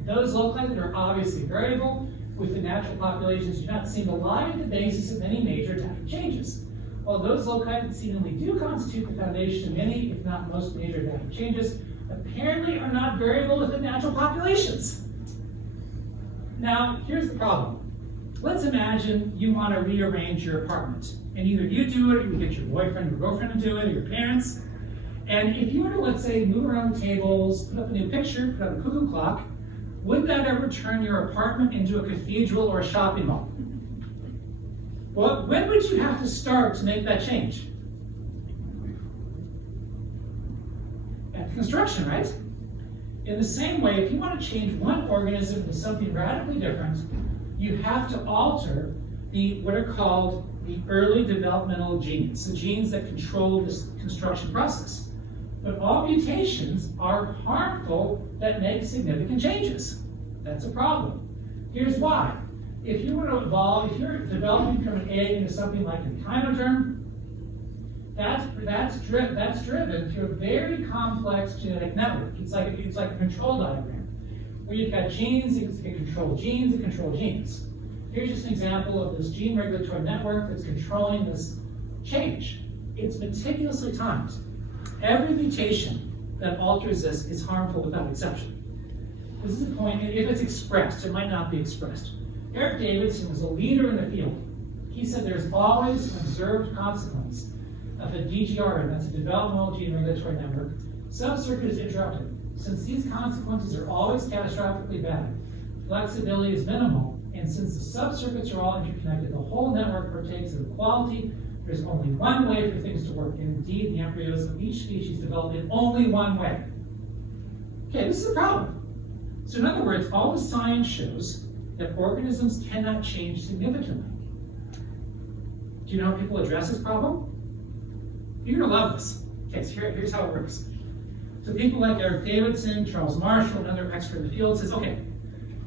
Those loci that are obviously variable within natural populations do not seem to lie at the basis of many major adaptive changes, while those loci that seemingly do constitute the foundation of many, if not most, major adaptive changes apparently are not variable within natural populations. Now, here's the problem. Let's imagine you want to rearrange your apartment, and either you do it, or you get your boyfriend or girlfriend to do it, or your parents. And if you were to, let's say, move around the tables, put up a new picture, put up a cuckoo clock, would that ever turn your apartment into a cathedral or a shopping mall? Well, when would you have to start to make that change? At construction, right? In the same way, if you want to change one organism into something radically different, you have to alter what are called the early developmental genes, the genes that control this construction process. But all mutations are harmful that make significant changes. That's a problem. Here's why. If you were to evolve, if you're developing from an egg into something like an echinoderm, that's driven through a very complex genetic network. It's like a control diagram, where you've got genes that control genes that control genes. Here's just an example of this gene regulatory network that's controlling this change. It's meticulously timed. Every mutation that alters this is harmful without exception. This is the point, and if it's expressed, it might not be expressed. Eric Davidson was a leader in the field. He said there's always an observed consequence of a DGR, that's a developmental gene regulatory network, subcircuit is interrupted. Since these consequences are always catastrophically bad, flexibility is minimal, and since the subcircuits are all interconnected, the whole network partakes of equality. There's only one way for things to work, and indeed the embryos of each species develop in only one way. Okay, this is a problem. So in other words, all the science shows that organisms cannot change significantly. Do you know how people address this problem? You're gonna love this. Okay, so here's how it works. So people like Eric Davidson, Charles Marshall, another expert in the field says, okay,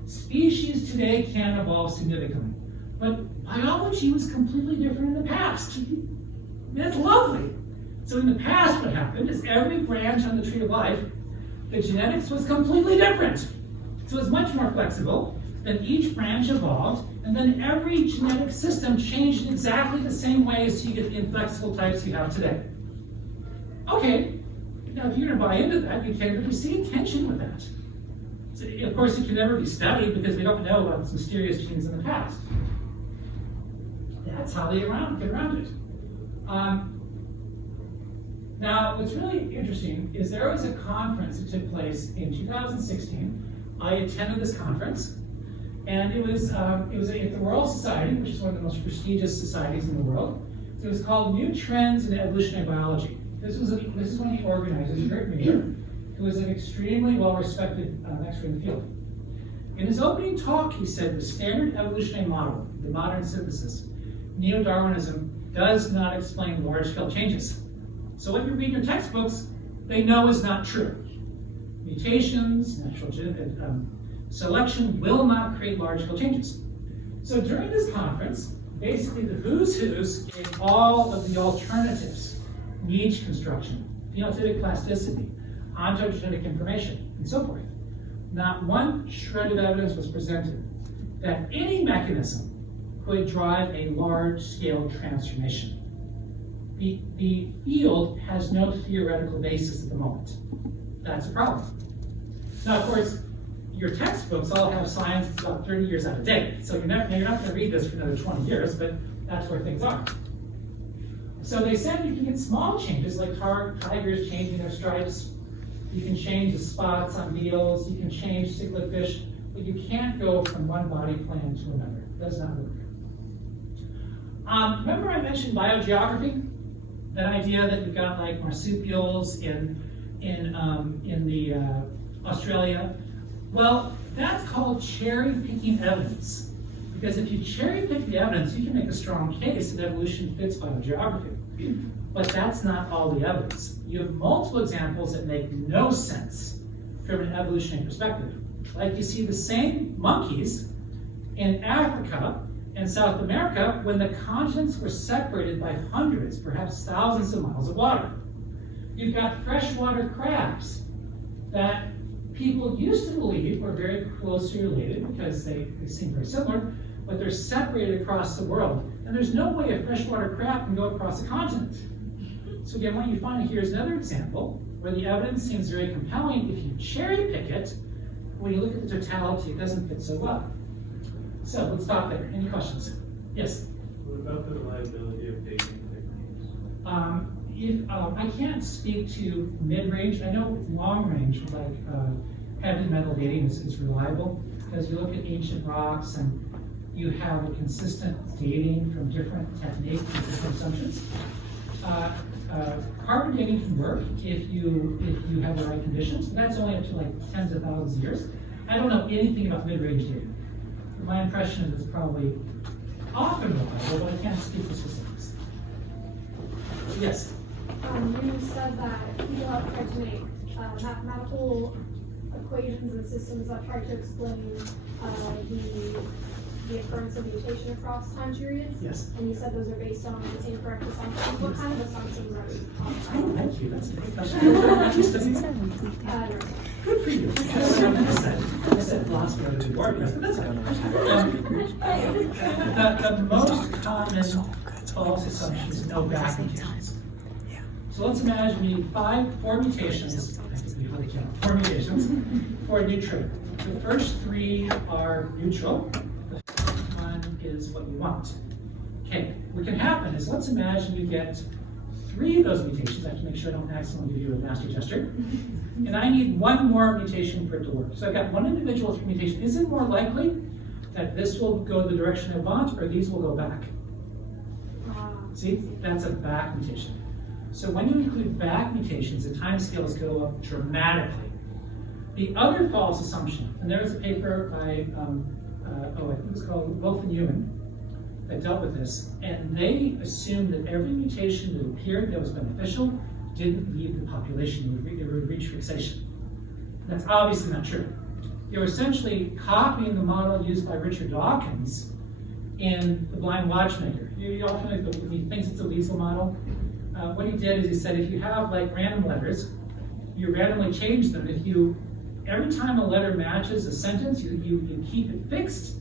species today can evolve significantly, but biology was completely different in the past. That's lovely. So in the past, what happened is every branch on the tree of life, the genetics was completely different. So it's much more flexible. Then each branch evolved, and then every genetic system changed in exactly the same way so you get the inflexible types you have today. Okay, now if you're going to buy into that, you can see tension with that. So, of course, it can never be studied because we don't know about these mysterious genes in the past. That's how they get around it. Now, what's really interesting is there was a conference that took place in 2016. I attended this conference, and it was at the Royal Society, which is one of the most prestigious societies in the world. It was called New Trends in Evolutionary Biology. This is one of the organizers, Kurt Meyer, who was an extremely well-respected expert in the field. In his opening talk, he said the standard evolutionary model, the modern synthesis, neo-Darwinism, does not explain large-scale changes. So what you read in your textbooks, they know is not true. Mutations, natural selection will not create large-scale changes. So during this conference, basically the who's gave all of the alternatives: niche construction, phenotypic plasticity, ontogenetic information, and so forth. Not one shred of evidence was presented that any mechanism could drive a large-scale transformation. The field has no theoretical basis at the moment. That's a problem. Now, of course, your textbooks all have science that's about 30 years out of date, so you're not going to read this for another 20 years, but that's where things are. So they said you can get small changes, like tigers changing their stripes. You can change the spots on beetles. You can change cichlid fish, but you can't go from one body plan to another. It does not work. Remember I mentioned biogeography? That idea that we've got like marsupials in Australia. Well, that's called cherry-picking evidence. Because if you cherry-pick the evidence, you can make a strong case that evolution fits biogeography. But that's not all the evidence. You have multiple examples that make no sense from an evolutionary perspective. Like you see the same monkeys in Africa, And South America, when the continents were separated by hundreds, perhaps thousands of miles of water. You've got freshwater crabs that people used to believe were very closely related because they seem very similar, but they're separated across the world. And there's no way a freshwater crab can go across a continent. So again, what you find here is another example where the evidence seems very compelling. If you cherry pick it, when you look at the totality, it doesn't fit so well. So let's stop there. Any questions? Yes? What about the reliability of dating techniques? I can't speak to mid-range. I know long-range, like heavy metal dating is reliable because you look at ancient rocks and you have a consistent dating from different techniques and different assumptions. Carbon dating can work if you have the right conditions, but that's only up to like tens of thousands of years. I don't know anything about mid-range dating. My impression is it's probably often reliable, but I can't speak to specifics. Yes? You said that people have tried to make mathematical equations and systems that try to explain the occurrence of mutation across time periods. Yes. And you said those are based on incorrect assumptions. What kind of assumptions are you talking Oh, about? thank you. That's a great question. Good for you. I said philosophy rather than word, but that's okay. The most common false assumption is no back mutations. So let's imagine we need four mutations. I think we hardly count. 4 mutations for a new trait. The first 3 are neutral. The first one is what you want. Okay, what can happen is let's imagine you get 3 of those mutations. I have to make sure I don't accidentally give you a master tester. And I need 1 more mutation for it to work. So I've got 1 individual 3 mutation. Is it more likely that this will go the direction I want or these will go back? See, that's a back mutation. So when you include back mutations, the timescales go up dramatically. The other false assumption, and there was a paper by, I think it was called Wolf and Ewan, that dealt with this, and they assumed that every mutation that appeared that was beneficial didn't leave the population, it would reach fixation. That's obviously not true. They were essentially copying the model used by Richard Dawkins in The Blind Watchmaker. You all familiar with he thinks it's a Liesel model. What he did is he said if you have like random letters, you randomly change them. Every time a letter matches a sentence, you keep it fixed.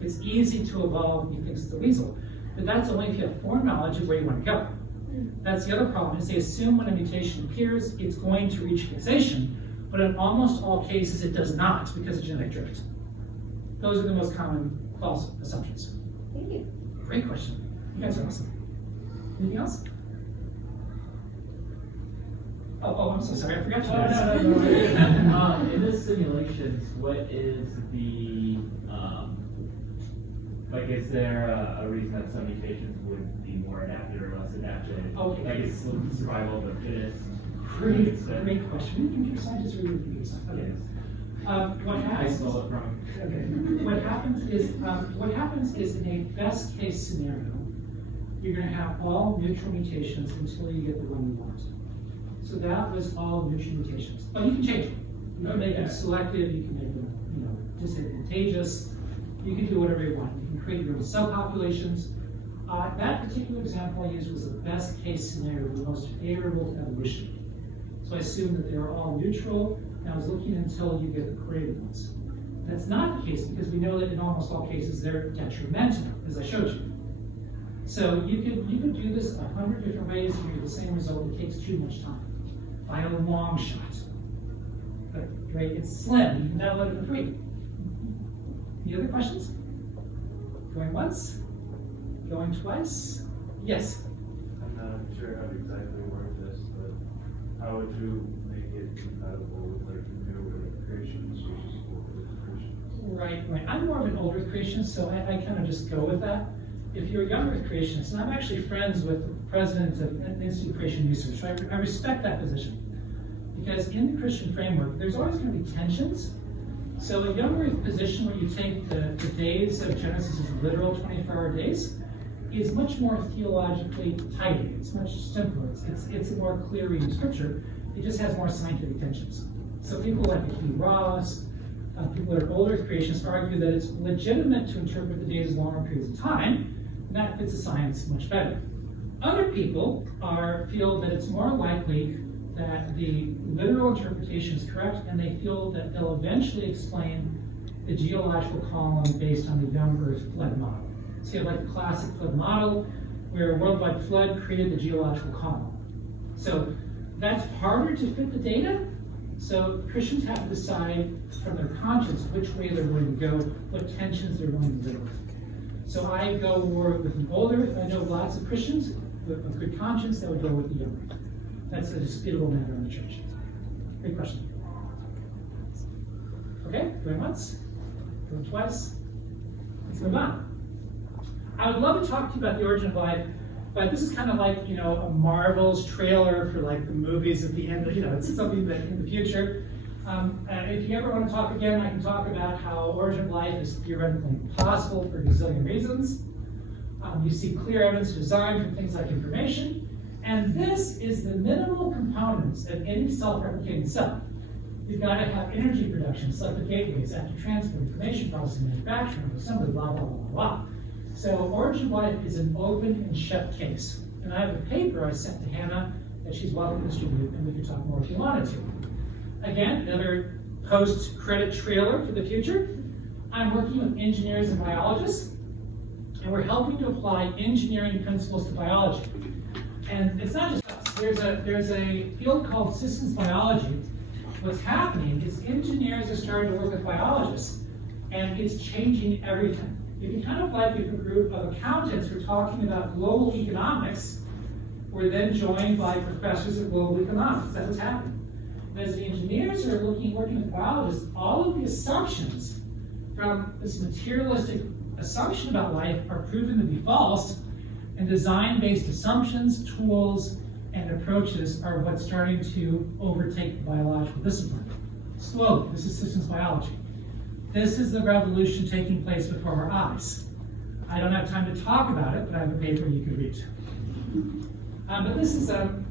It's easy to evolve, he thinks it's a Liesel. But that's only if you have foreknowledge of where you want to go. That's the other problem, is they assume when a mutation appears, it's going to reach fixation, but in almost all cases it does not because of genetic drift. Those are the most common false assumptions. Thank you. Great question. You guys are awesome. Anything else? Oh, I'm so sorry, I forgot you guys. No. In the simulations, what is the, is there a reason that some mutations would be more adapted or less adapted? Okay. Like, is survival of the fittest? Great question. Are you a computer scientist or are you a computer scientist? Okay. Yes. What I happens? stole it from. Okay. What happens is in a best case scenario, you're going to have all neutral mutations until you get the one you want. So that was all neutral mutations. But you can change them. You can make them selective. You can make them, disadvantageous. You can do whatever you want. You can create your own subpopulations. That particular example I used was the best case scenario, the most favorable to evolution. So I assumed that they were all neutral, and I was looking until you get the creative ones. That's not the case because we know that in almost all cases they're detrimental, as I showed you. So you could do this 100 different ways and you get the same result. It takes too much time, by a long shot. But right, it's slim. You can download it for free. Any other questions? Going once? Going twice? Yes. I'm not sure how to exactly word this, but how would you make it compatible with like newer creations versus older creations? Right. I'm more of an older creationist, so I kind of just go with that. If you're a younger creationist, and I'm actually friends with the president of Institute of Creation Research, so I respect that position. Because in the Christian framework, there's always going to be tensions. So a younger position where you take the days of Genesis as literal 24-hour days is much more theologically tidy. It's much simpler. It's a more clear reading of scripture. It just has more scientific tensions. So people like Hugh Ross, people that are older creationists argue that it's legitimate to interpret the data as longer periods of time, and that fits the science much better. Other people feel that it's more likely that the literal interpretation is correct, and they feel that they'll eventually explain the geological column based on the young Earth flood model. So you have like the classic flood model, where a worldwide flood created the geological column. So that's harder to fit the data. So Christians have to decide from their conscience which way they're going to go, what tensions they're going to live with. So I go more with an older. I know lots of Christians with a good conscience that would go with the younger. That's a disputable matter in the church. Great question. Okay, going once, going twice. Let's move on. I would love to talk to you about the origin of life, but this is kind of like, you know, a Marvel's trailer for like the movies at the end. You know, it's something that in the future. If you ever want to talk again, I can talk about how origin of life is theoretically impossible for a gazillion reasons. You see clear evidence of design from things like information, and this is the minimal components of any self-replicating cell. You've got to have energy production, selective gateways, active transport, information processing, manufacturing, assembly, blah, blah, blah, blah. So origin of life is an open and shut case. And I have a paper I sent to Hannah that she's welcome to distribute, and we could talk more if you wanted to. Again, another post-credit trailer for the future. I'm working with engineers and biologists, and we're helping to apply engineering principles to biology. And it's not just us. There's a field called systems biology. What's happening is engineers are starting to work with biologists, and it's changing everything. It'd be kind of like if a group of accountants were talking about global economics, were then joined by professors of global economics. That's what's happening. And as the engineers are working with biologists, all of the assumptions from this materialistic assumption about life are proven to be false, and design-based assumptions, tools, and approaches are what's starting to overtake the biological discipline. Slowly, this is systems biology. This is the revolution taking place before our eyes. I don't have time to talk about it, but I have a paper you can read. But this is,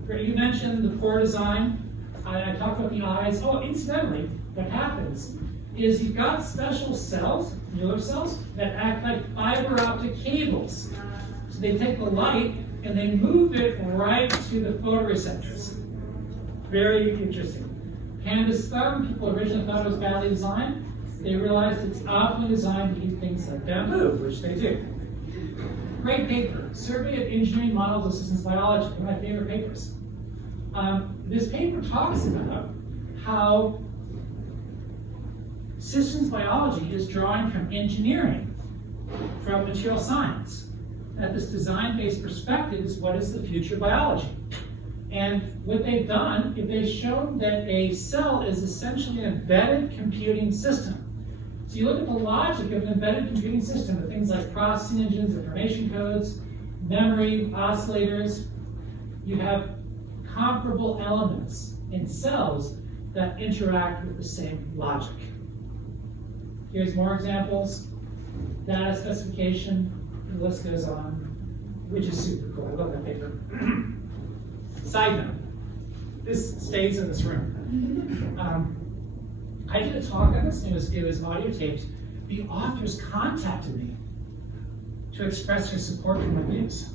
you mentioned the pore design. I talked about the eyes. Oh, incidentally, what happens is you've got special cells, Mueller cells, that act like fiber optic cables. So they take the light and they move it right to the photoreceptors. Very interesting. Panda's thumb, people originally thought it was badly designed. They realized it's often designed to eat things like bamboo, which they do. Great paper, Survey of Engineering Models of Systems Biology, one of my favorite papers. This paper talks about how systems biology is drawing from engineering, from material science. That this design-based perspective is what is the future of biology. And what they've done is they've shown that a cell is essentially an embedded computing system. So you look at the logic of an embedded computing system with things like processing engines, information codes, memory, oscillators. You have comparable elements in cells that interact with the same logic. Here's more examples. Data specification, the list goes on, which is super cool. I love that paper. Side note, this stays in this room. I did a talk on this, and it was audio taped. The authors contacted me to express their support for my views.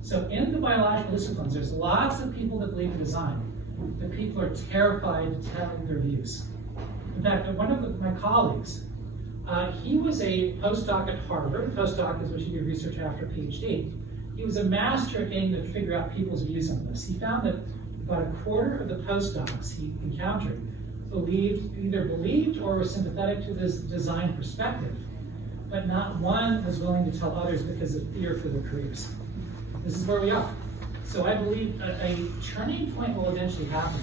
So in the biological disciplines, there's lots of people that believe in design, but people are terrified to tell their views. In fact, one of my colleagues, he was a postdoc at Harvard. Postdoc is what you do research after a PhD. He was a master at getting to figure out people's views on this. He found that about a quarter of the postdocs he encountered either believed or were sympathetic to this design perspective, but not one was willing to tell others because of fear for their careers. This is where we are. So I believe a turning point will eventually happen.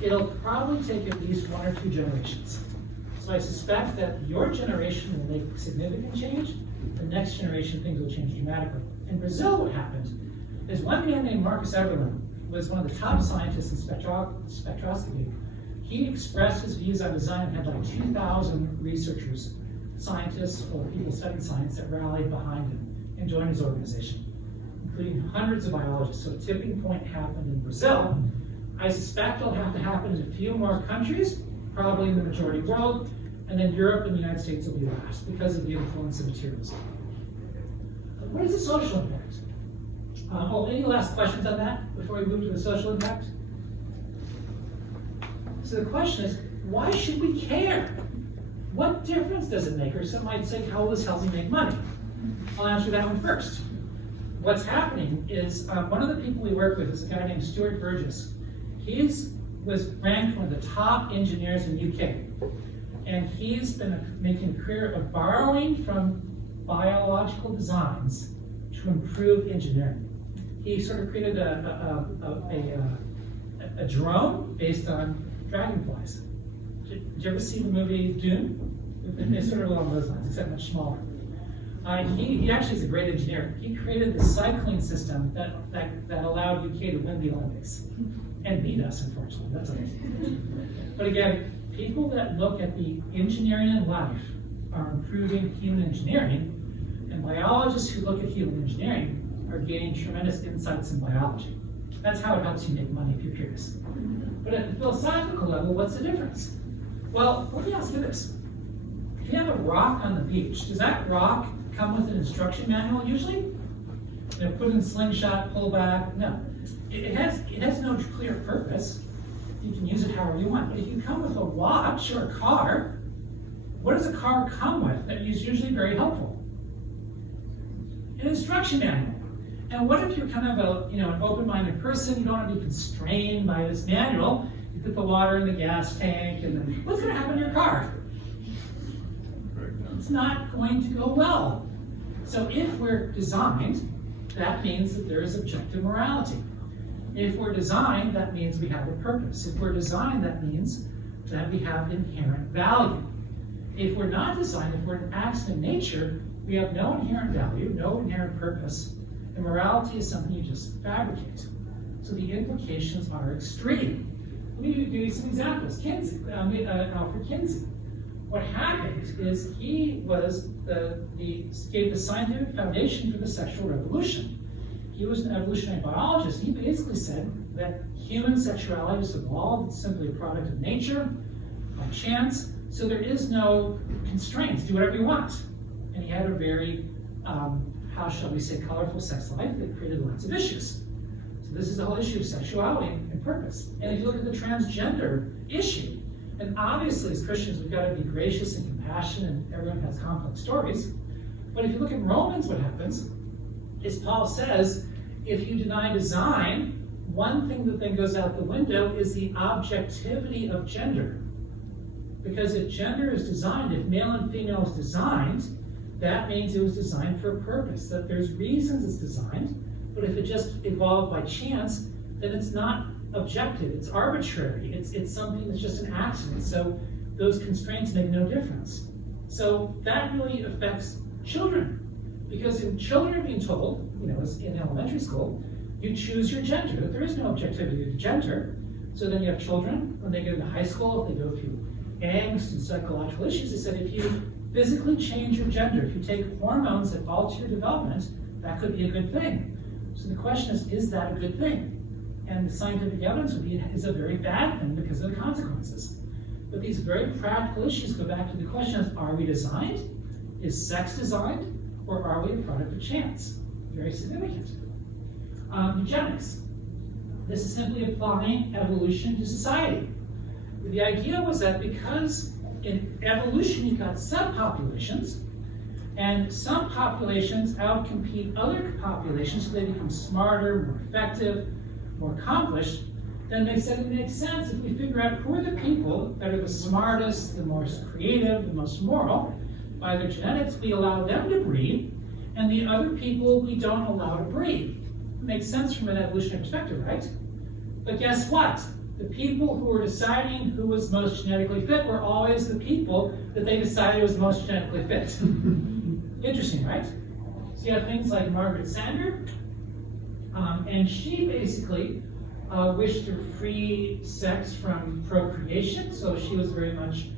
It'll probably take at least 1 or 2 generations. So I suspect that your generation will make significant change. The next generation, things will change dramatically. In Brazil, what happened is one man named Marcus Eberlin was one of the top scientists in spectroscopy. He expressed his views on design and had like 2,000 researchers, scientists, or people studying science that rallied behind him and joined his organization, including hundreds of biologists. So a tipping point happened in Brazil. I suspect it'll have to happen in a few more countries, probably in the majority world, And then Europe and the United States will be last because of the influence of materialism. What is the social impact? Any last questions on that before we move to the social impact? So the question is, why should we care? What difference does it make? Or some might say, how will this help me make money? I'll answer that one first. What's happening is, one of the people we work with is a guy named Stuart Burgess. He was ranked one of the top engineers in the UK. And he's been making a career of borrowing from biological designs to improve engineering. He sort of created a drone based on dragonflies. Did you ever see the movie Dune? It's sort of along those lines, except much smaller. He actually is a great engineer. He created the cycling system that allowed UK to win the Olympics. And beat us, unfortunately. That's okay. But again, people that look at the engineering in life are improving human engineering, and biologists who look at human engineering are gaining tremendous insights in biology. That's how it helps you make money if you're curious. But at the philosophical level, what's the difference? Well, let me ask you this. If you have a rock on the beach, does that rock come with an instruction manual usually? You know, put in slingshot, pull back? No. It has no clear purpose. You can use it however you want. But if you come with a watch or a car, what does a car come with that is usually very helpful? An instruction manual. And what if you're kind of an open-minded person, you don't want to be constrained by this manual, you put the water in the gas tank, and then what's going to happen to your car? It's not going to go well. So if we're designed, that means that there is objective morality. If we're designed, that means we have a purpose. If we're designed, that means that we have inherent value. If we're not designed, if we're an accident of nature, we have no inherent value, no inherent purpose, and morality is something you just fabricate. So the implications are extreme. Let me give you some examples. Alfred Kinsey. What happened is he was gave the scientific foundation for the sexual revolution. He was an evolutionary biologist. He basically said that human sexuality was evolved. It's simply a product of nature, by chance. So there is no constraints. Do whatever you want. And he had a very, how shall we say, colorful sex life that created lots of issues. So this is the whole issue of sexuality and purpose. And if you look at the transgender issue, and obviously as Christians we've got to be gracious and compassionate, and everyone has complex stories. But if you look at Romans, what happens is Paul says, if you deny design, one thing that then goes out the window is the objectivity of gender. Because if gender is designed, if male and female is designed, that means it was designed for a purpose, that there's reasons it's designed, but if it just evolved by chance, then it's not objective, it's arbitrary, it's something that's just an accident. So those constraints make no difference. So that really affects children. Because if children are being told, as in elementary school, you choose your gender, that there is no objectivity to gender. So then you have children, when they get into high school, if they go through angst and psychological issues, they said if you physically change your gender, if you take hormones that alter your development, that could be a good thing. So the question is that a good thing? And the scientific evidence would be it is a very bad thing because of the consequences. But these very practical issues go back to the question of, are we designed? Is sex designed? Or are we a product of chance? Very significant. Eugenics. This is simply applying evolution to society. The idea was that because in evolution you've got subpopulations, and some populations outcompete other populations so they become smarter, more effective, more accomplished, then they said it makes sense if we figure out who are the people that are the smartest, the most creative, the most moral. By their genetics, we allow them to breed, and the other people we don't allow to breed. It makes sense from an evolutionary perspective, right? But guess what? The people who were deciding who was most genetically fit were always the people that they decided was most genetically fit. Interesting, right? So you have things like Margaret Sanger, and she basically wished to free sex from procreation, so she was very much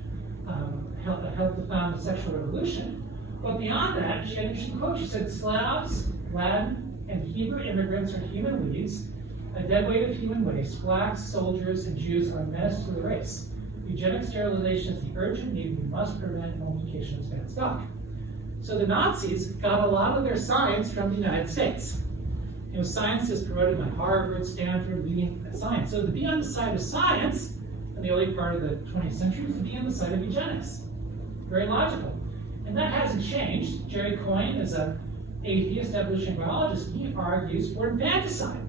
helped to found the sexual revolution. But beyond that, she had an interesting quote. She said, Slavs, Latin, and Hebrew immigrants are human weeds, a dead weight of human waste. Blacks, soldiers, and Jews are a menace to the race. Eugenic sterilization is the urgent need. We must prevent multiplication of bad stock. So the Nazis got a lot of their science from the United States. Science is promoted by Harvard, Stanford, leading science. So to be on the side of science in the early part of the 20th century is to be on the side of eugenics. Very logical. And that hasn't changed. Jerry Coyne is an atheist evolutionary biologist. He argues for infanticide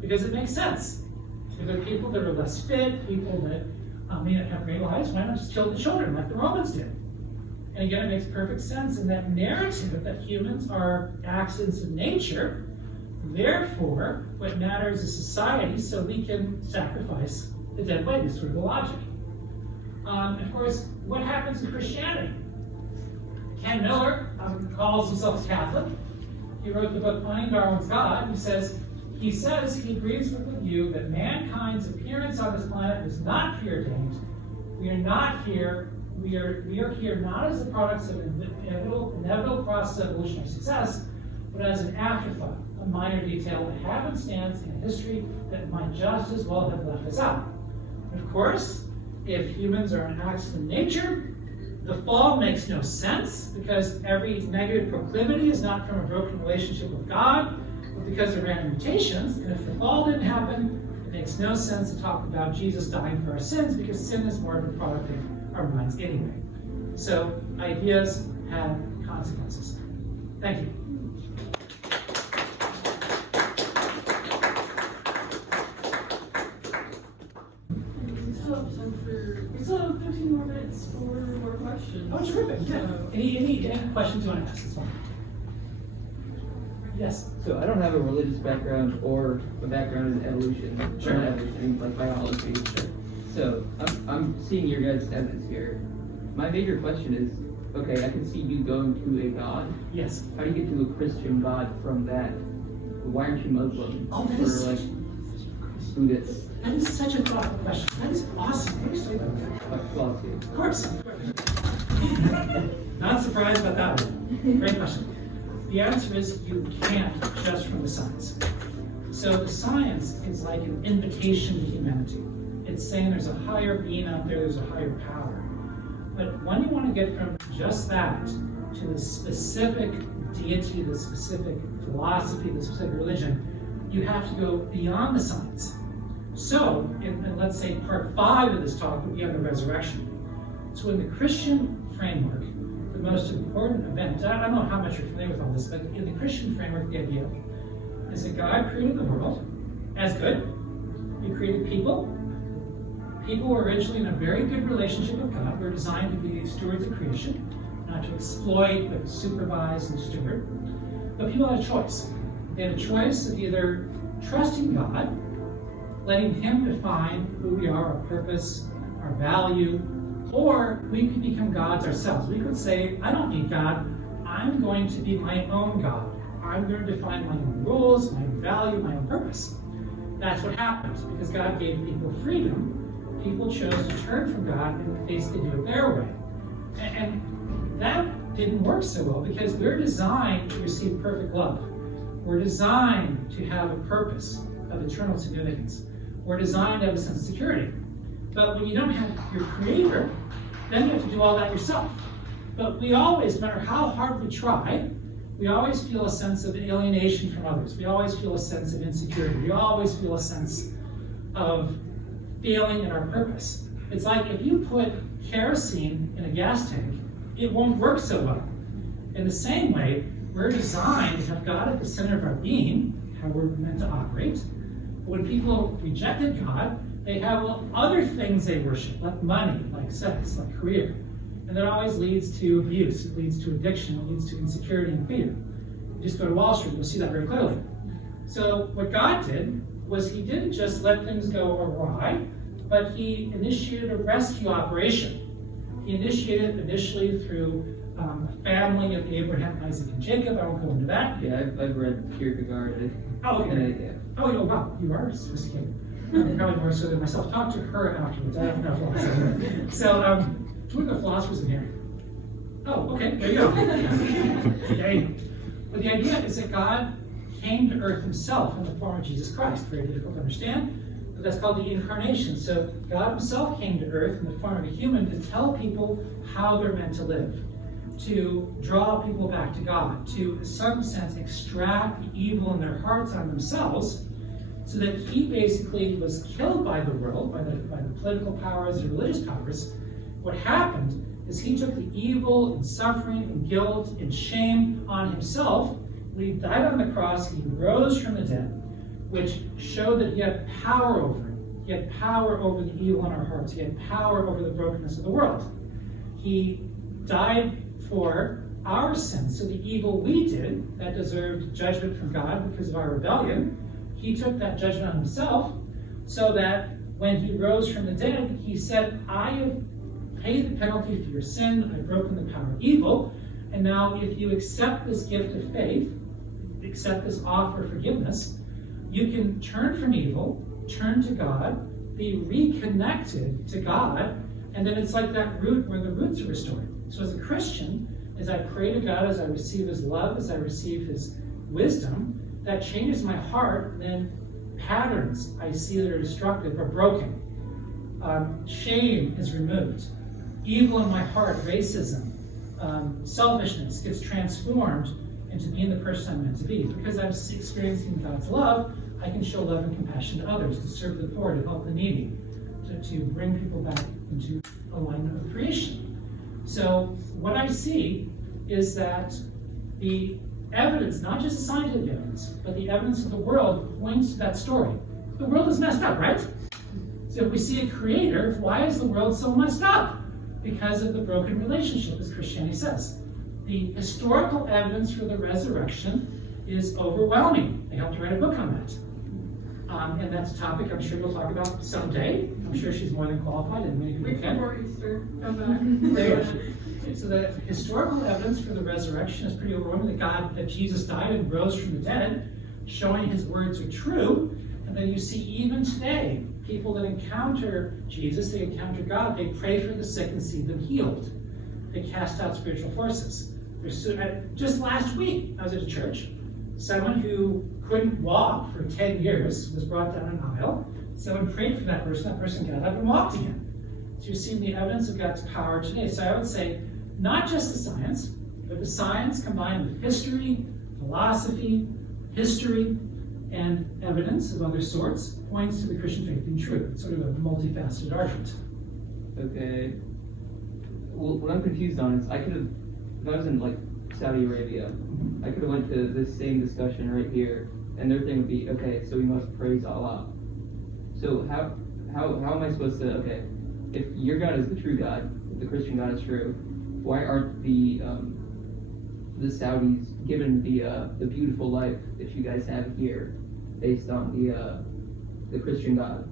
because it makes sense. If there are people that are less fit, people that may not have great lives, why not just kill the children like the Romans did? And again, it makes perfect sense in that narrative that humans are accidents of nature. Therefore, what matters is society, so we can sacrifice the dead body. This sort of the logic. Of course, what happens in Christianity? Ken Miller calls himself a Catholic. He wrote the book Finding Darwin's God. He says he agrees with the view that mankind's appearance on this planet is not preordained. We are not here. We are here not as the products of an inevitable process of evolutionary success, but as an afterthought, a minor detail, a happenstance in history that might just as well have left us out. Of course, if humans are an accident of nature, the fall makes no sense because every negative proclivity is not from a broken relationship with God, but because of random mutations. And if the fall didn't happen, it makes no sense to talk about Jesus dying for our sins because sin is more of a product of our minds anyway. So ideas have consequences. Thank you. We still have 15 more minutes for more questions. Oh, terrific. Yeah. Any questions you want to ask? It's fine. Yes. So I don't have a religious background or a background in evolution, Sure. not evolution, like biology. So I'm seeing your guys' evidence here. My major question is, okay, I can see you going to a God. Yes. How do you get to a Christian God from that? Why aren't you Muslim? Oh, that or is like such, Buddhist? that is such a thoughtful question. That is awesome. Actually, Like philosophy. of course. Not surprised about that one. Great question. The answer is you can't just from the science. So the science is like an invitation to humanity. It's saying there's a higher being out there, there's a higher power. But when you want to get from just that to the specific deity, the specific philosophy, the specific religion, you have to go beyond the science. So, in let's say part 5 of this talk would be on the resurrection. So in the Christian framework, the most important event, I don't know how much you're familiar with all this, but in the Christian framework, the idea is that God created the world as good. He created people. People were originally in a very good relationship with God. We're designed to be stewards of creation, not to exploit, but supervise and steward. But people had a choice. They had a choice of either trusting God, letting Him define who we are, our purpose, our value, or we could become gods ourselves. We could say, I don't need God. I'm going to be my own God. I'm going to define my own rules, my own value, my own purpose. That's what happens. Because God gave people freedom, people chose to turn from God and basically do it their way. And that didn't work so well because we're designed to receive perfect love. We're designed to have a purpose of eternal significance. We're designed to have a sense of security. But when you don't have your creator, then you have to do all that yourself. But we always, no matter how hard we try, we always feel a sense of alienation from others. We always feel a sense of insecurity. We always feel a sense of failing in our purpose. It's like if you put kerosene in a gas tank, it won't work so well. In the same way, we're designed to have God at the center of our being, how we're meant to operate. But when people rejected God, they have other things they worship, like money, like sex, like career. And that always leads to abuse, it leads to addiction, it leads to insecurity and fear. You just go to Wall Street, you'll see that very clearly. So what God did was He didn't just let things go awry, but He initiated a rescue operation. He initiated it initially through a family of Abraham, Isaac, and Jacob. I won't go into that. Yeah, I've read Kierkegaard. Oh, okay. Yeah. Oh, wow, you are sophisticated. Probably more so than myself. Talk to her afterwards. I don't know philosophy. So, who are the philosophers in here? Oh, okay, there you go. There you go. But the idea is that God came to earth Himself in the form of Jesus Christ. Very difficult to understand. But that's called the incarnation. So God himself came to earth in the form of a human to tell people how they're meant to live, to draw people back to God, to, in some sense, extract the evil in their hearts on themselves, so that he basically was killed by the world, by the political powers and religious powers. What happened is he took the evil and suffering and guilt and shame on himself. When he died on the cross, he rose from the dead, which showed that he had power over it. He had power over the evil in our hearts. He had power over the brokenness of the world. He died for our sins, so the evil we did, that deserved judgment from God because of our rebellion, he took that judgment on himself, so that when he rose from the dead, he said, I have paid the penalty for your sin, I've broken the power of evil, and now if you accept this gift of faith, accept this offer of forgiveness, you can turn from evil, turn to God, be reconnected to God, and then it's like that root where the roots are restored. So as a Christian, as I pray to God, as I receive his love, as I receive his wisdom, that changes my heart, and then patterns I see that are destructive are broken. Shame is removed. Evil in my heart, racism, selfishness gets transformed into being the person I'm meant to be. Because I'm experiencing God's love, I can show love and compassion to others, to serve the poor, to help the needy, to bring people back into alignment with creation. So what I see is that the evidence, not just the scientific evidence, but the evidence of the world points to that story. The world is messed up, right? So if we see a creator, why is the world so messed up? Because of the broken relationship, as Christianity says. The historical evidence for the resurrection is overwhelming. They have to write a book on that. And that's a topic I'm sure we'll talk about someday. I'm sure she's more than qualified, and many people Wait can. before Easter. Come back. There you go. So the historical evidence for the resurrection is pretty overwhelming. That Jesus died and rose from the dead, showing his words are true. And then you see even today, people that encounter Jesus, they encounter God, they pray for the sick and see them healed. They cast out spiritual forces. Just last week, I was at a church. Someone who couldn't walk for 10 years was brought down an aisle. Someone prayed for that person got up and walked again. So you're seeing the evidence of God's power today. So I would say, not just the science, but the science combined with history, philosophy, history, and evidence of other sorts points to the Christian faith being true. It's sort of a multifaceted argument. Okay. Well, what I'm confused on is if I was in like Saudi Arabia, I could have went to this same discussion right here, and their thing would be, okay, so we must praise Allah. So how am I supposed to, okay, if your God is the true God, if the Christian God is true, why aren't the Saudis given the beautiful life that you guys have here based on the Christian God?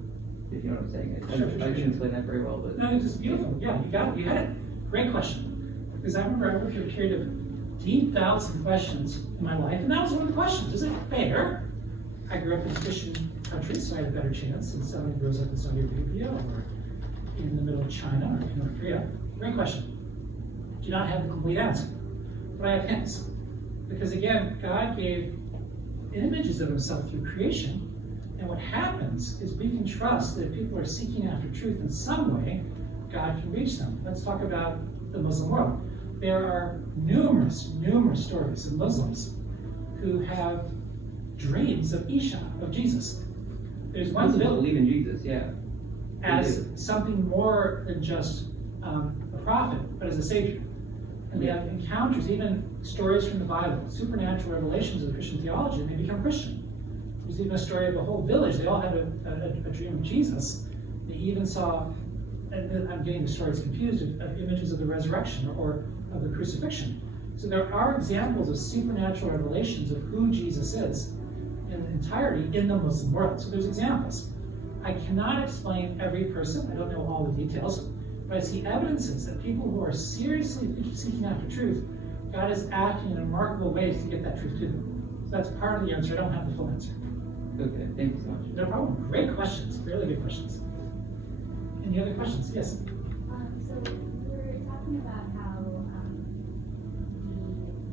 If you know what I'm saying. I didn't explain that very well, but No, it's just beautiful. Yeah, you got it. You had it. Great question. Because I remember I went through a period of deep doubts and questions in my life, and that was one of the questions. Is it fair? I grew up in Christian countries, so I had a better chance than someone who grows up in Saudi Arabia or in the middle of China or North Korea. Great question. Do not have the complete answer, but I have hints. Because again, God gave images of himself through creation, and what happens is we can trust that if people are seeking after truth in some way, God can reach them. Let's talk about the Muslim world. There are numerous stories of Muslims who have dreams of Isha, of Jesus. There's one Muslims that believe in Jesus, yeah. as something more than just a prophet, but as a savior. And they have encounters, even stories from the Bible, supernatural revelations of Christian theology, and they become Christian. There's even a story of a whole village. They all had a dream of Jesus. They even saw, and I'm getting the stories confused, of images of the resurrection or of the crucifixion. So there are examples of supernatural revelations of who Jesus is in entirety in the Muslim world. So there's examples. I cannot explain every person. I don't know all the details. But I see evidences that people who are seriously seeking after truth, God is acting in remarkable ways to get that truth to them. So that's part of the answer. I don't have the full answer. Okay, thank you so much. No problem. Great questions. Really good questions. Any other questions? Yes. So we were talking about how the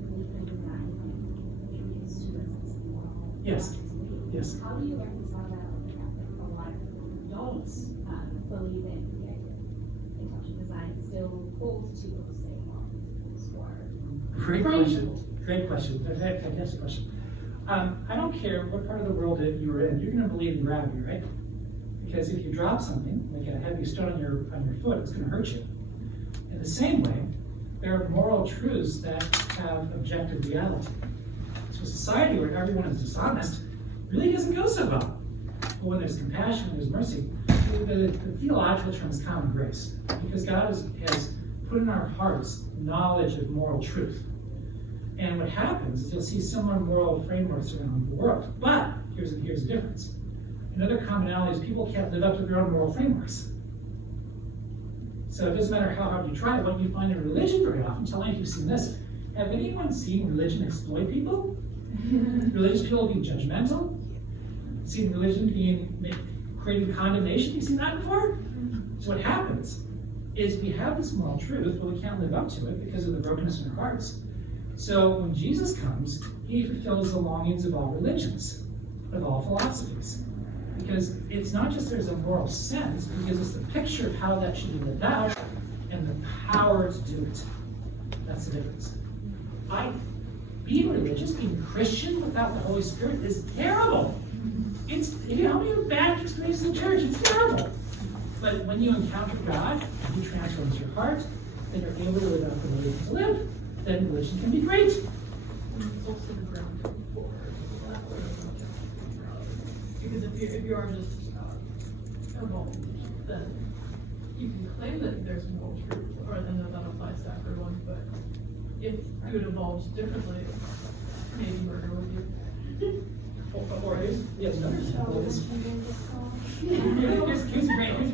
belief in design contributes to a sense of moral. Yes. Yes. How do you reconcile that with the fact that a lot of people don't believe in the idea of intelligent design still hold to those same models or Great question. Great question. Fantastic question. I don't care what part of the world that you were in, you're going to believe in gravity, right? Because if you drop something, like a heavy stone on your foot, it's going to hurt you. In the same way, there are moral truths that have objective reality. So a society where everyone is dishonest really doesn't go so well. But when there's compassion, when there's mercy, the theological term is common grace. Because God has put in our hearts knowledge of moral truth. And what happens is you'll see similar moral frameworks around the world. But here's the difference. Another commonality is people can't live up to their own moral frameworks. So it doesn't matter how hard you try. What you find in religion very often, tell me if you've seen this. Have anyone seen religion exploit people? Religious people being judgmental? Seen religion creating condemnation? You've seen that before? So what happens is we have this moral truth, but we can't live up to it because of the brokenness in our hearts. So when Jesus comes, he fulfills the longings of all religions, of all philosophies. Because it's not just there's a moral sense, because it's the picture of how that should be lived out and the power to do it. That's the difference. Being religious, being Christian without the Holy Spirit is terrible. How many bad experiences in church? It's terrible. But when you encounter God, and he transforms your heart, then you're able to live out the way you want to live. Then religion can be great. It's also the ground for because if you are just evolved, then you can claim that there's moral truth, or then that applies to everyone. But if you had evolved differently, maybe murder would be. Or here's a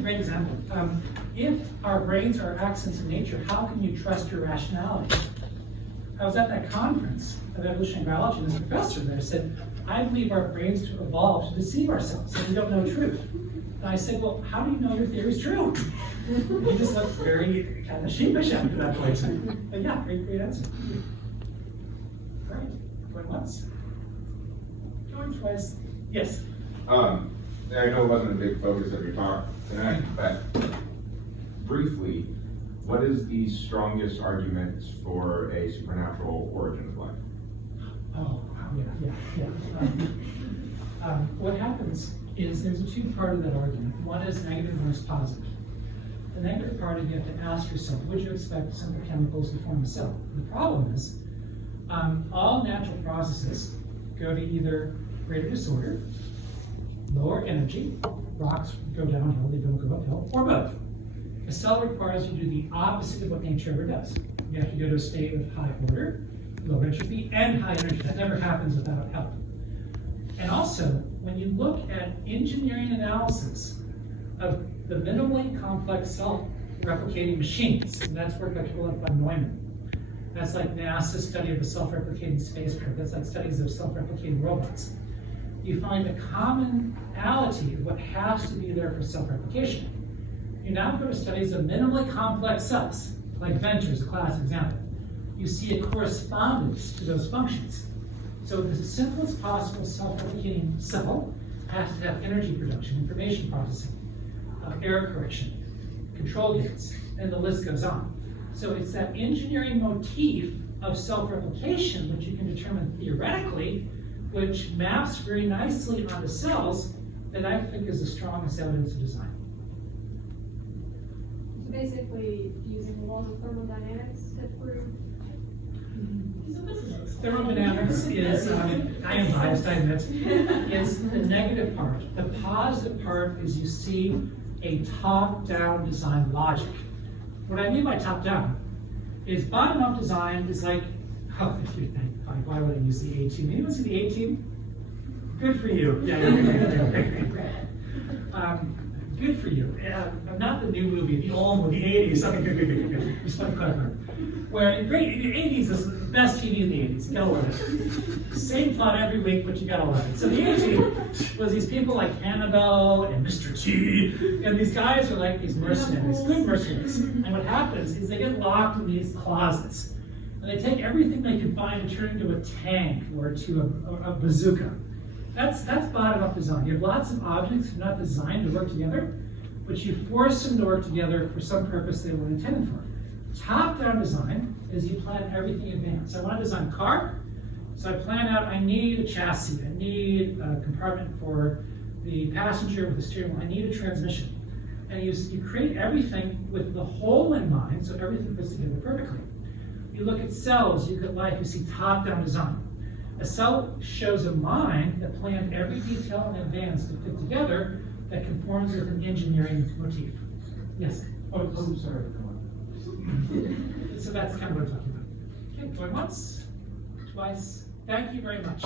great example. If our brains are accidents of nature, how can you trust your rationality? I was at that conference of evolutionary biology, and this professor there said, I believe our brains to evolve to deceive ourselves, so we don't know truth. And I said, well, how do you know your theory is true? And he just looked very kind of sheepish after that point. But yeah, great answer. Great. Going once? Going twice? Yes. I know it wasn't a big focus of your talk tonight, but briefly, what is the strongest argument for a supernatural origin of life? Oh, wow, yeah. What happens is there's a two-part of that argument. One is negative, one is positive. The negative part is you have to ask yourself, would you expect simple chemicals to form a cell? The problem is, all natural processes go to either greater disorder, lower energy, rocks go downhill, they don't go uphill, or both. A cell requires you to do the opposite of what nature ever does. You have to go to a state of high order, low entropy, and high energy. That never happens without help. And also, when you look at engineering analysis of the minimally complex self-replicating machines, and that's work by people like von Neumann. That's like NASA's study of the self-replicating spacecraft. That's like studies of self-replicating robots. You find a commonality of what has to be there for self-replication. You now go to studies of minimally complex cells, like Venture is a classic example. You see a correspondence to those functions. So the simplest possible self-replicating cell has to have energy production, information processing, error correction, control units, and the list goes on. So it's that engineering motif of self-replication, which you can determine theoretically, which maps very nicely onto cells, that I think is the strongest evidence of design. So basically, using the laws of thermodynamics to prove. Thermodynamics is, I am biased, I admit, is the negative part. The positive part is you see a top-down design logic. What I mean by top-down is bottom-up design is like, why would I use the A-team? Anyone see the A-team? Good for you. Yeah, good for you. Not the new movie, the old movie, the 80s. Okay, good. Just want to clarify. Where great, the 80s is the best TV in the 80s. You gotta love it. Same plot every week, but you gotta love it. So the A-team was these people like Hannibal and Mr. T, and these guys are like these mercenaries, good mercenaries. And what happens is they get locked in these closets, and they take everything they can find and turn it into a tank or to a bazooka. That's bottom-up design. You have lots of objects that are not designed to work together, but you force them to work together for some purpose they were intended for. Top-down design is you plan everything in advance. I want to design a car, so I plan out, I need a chassis, I need a compartment for the passenger with the steering wheel, I need a transmission. And you create everything with the whole in mind, so everything fits together perfectly. You look at cells, you look at life, you see top-down design. A cell shows a mind that planned every detail in advance to fit together that conforms with an engineering motif. Yes? Oh, sorry, come on. So that's kind of what I'm talking about. Okay, going once, twice. Thank you very much.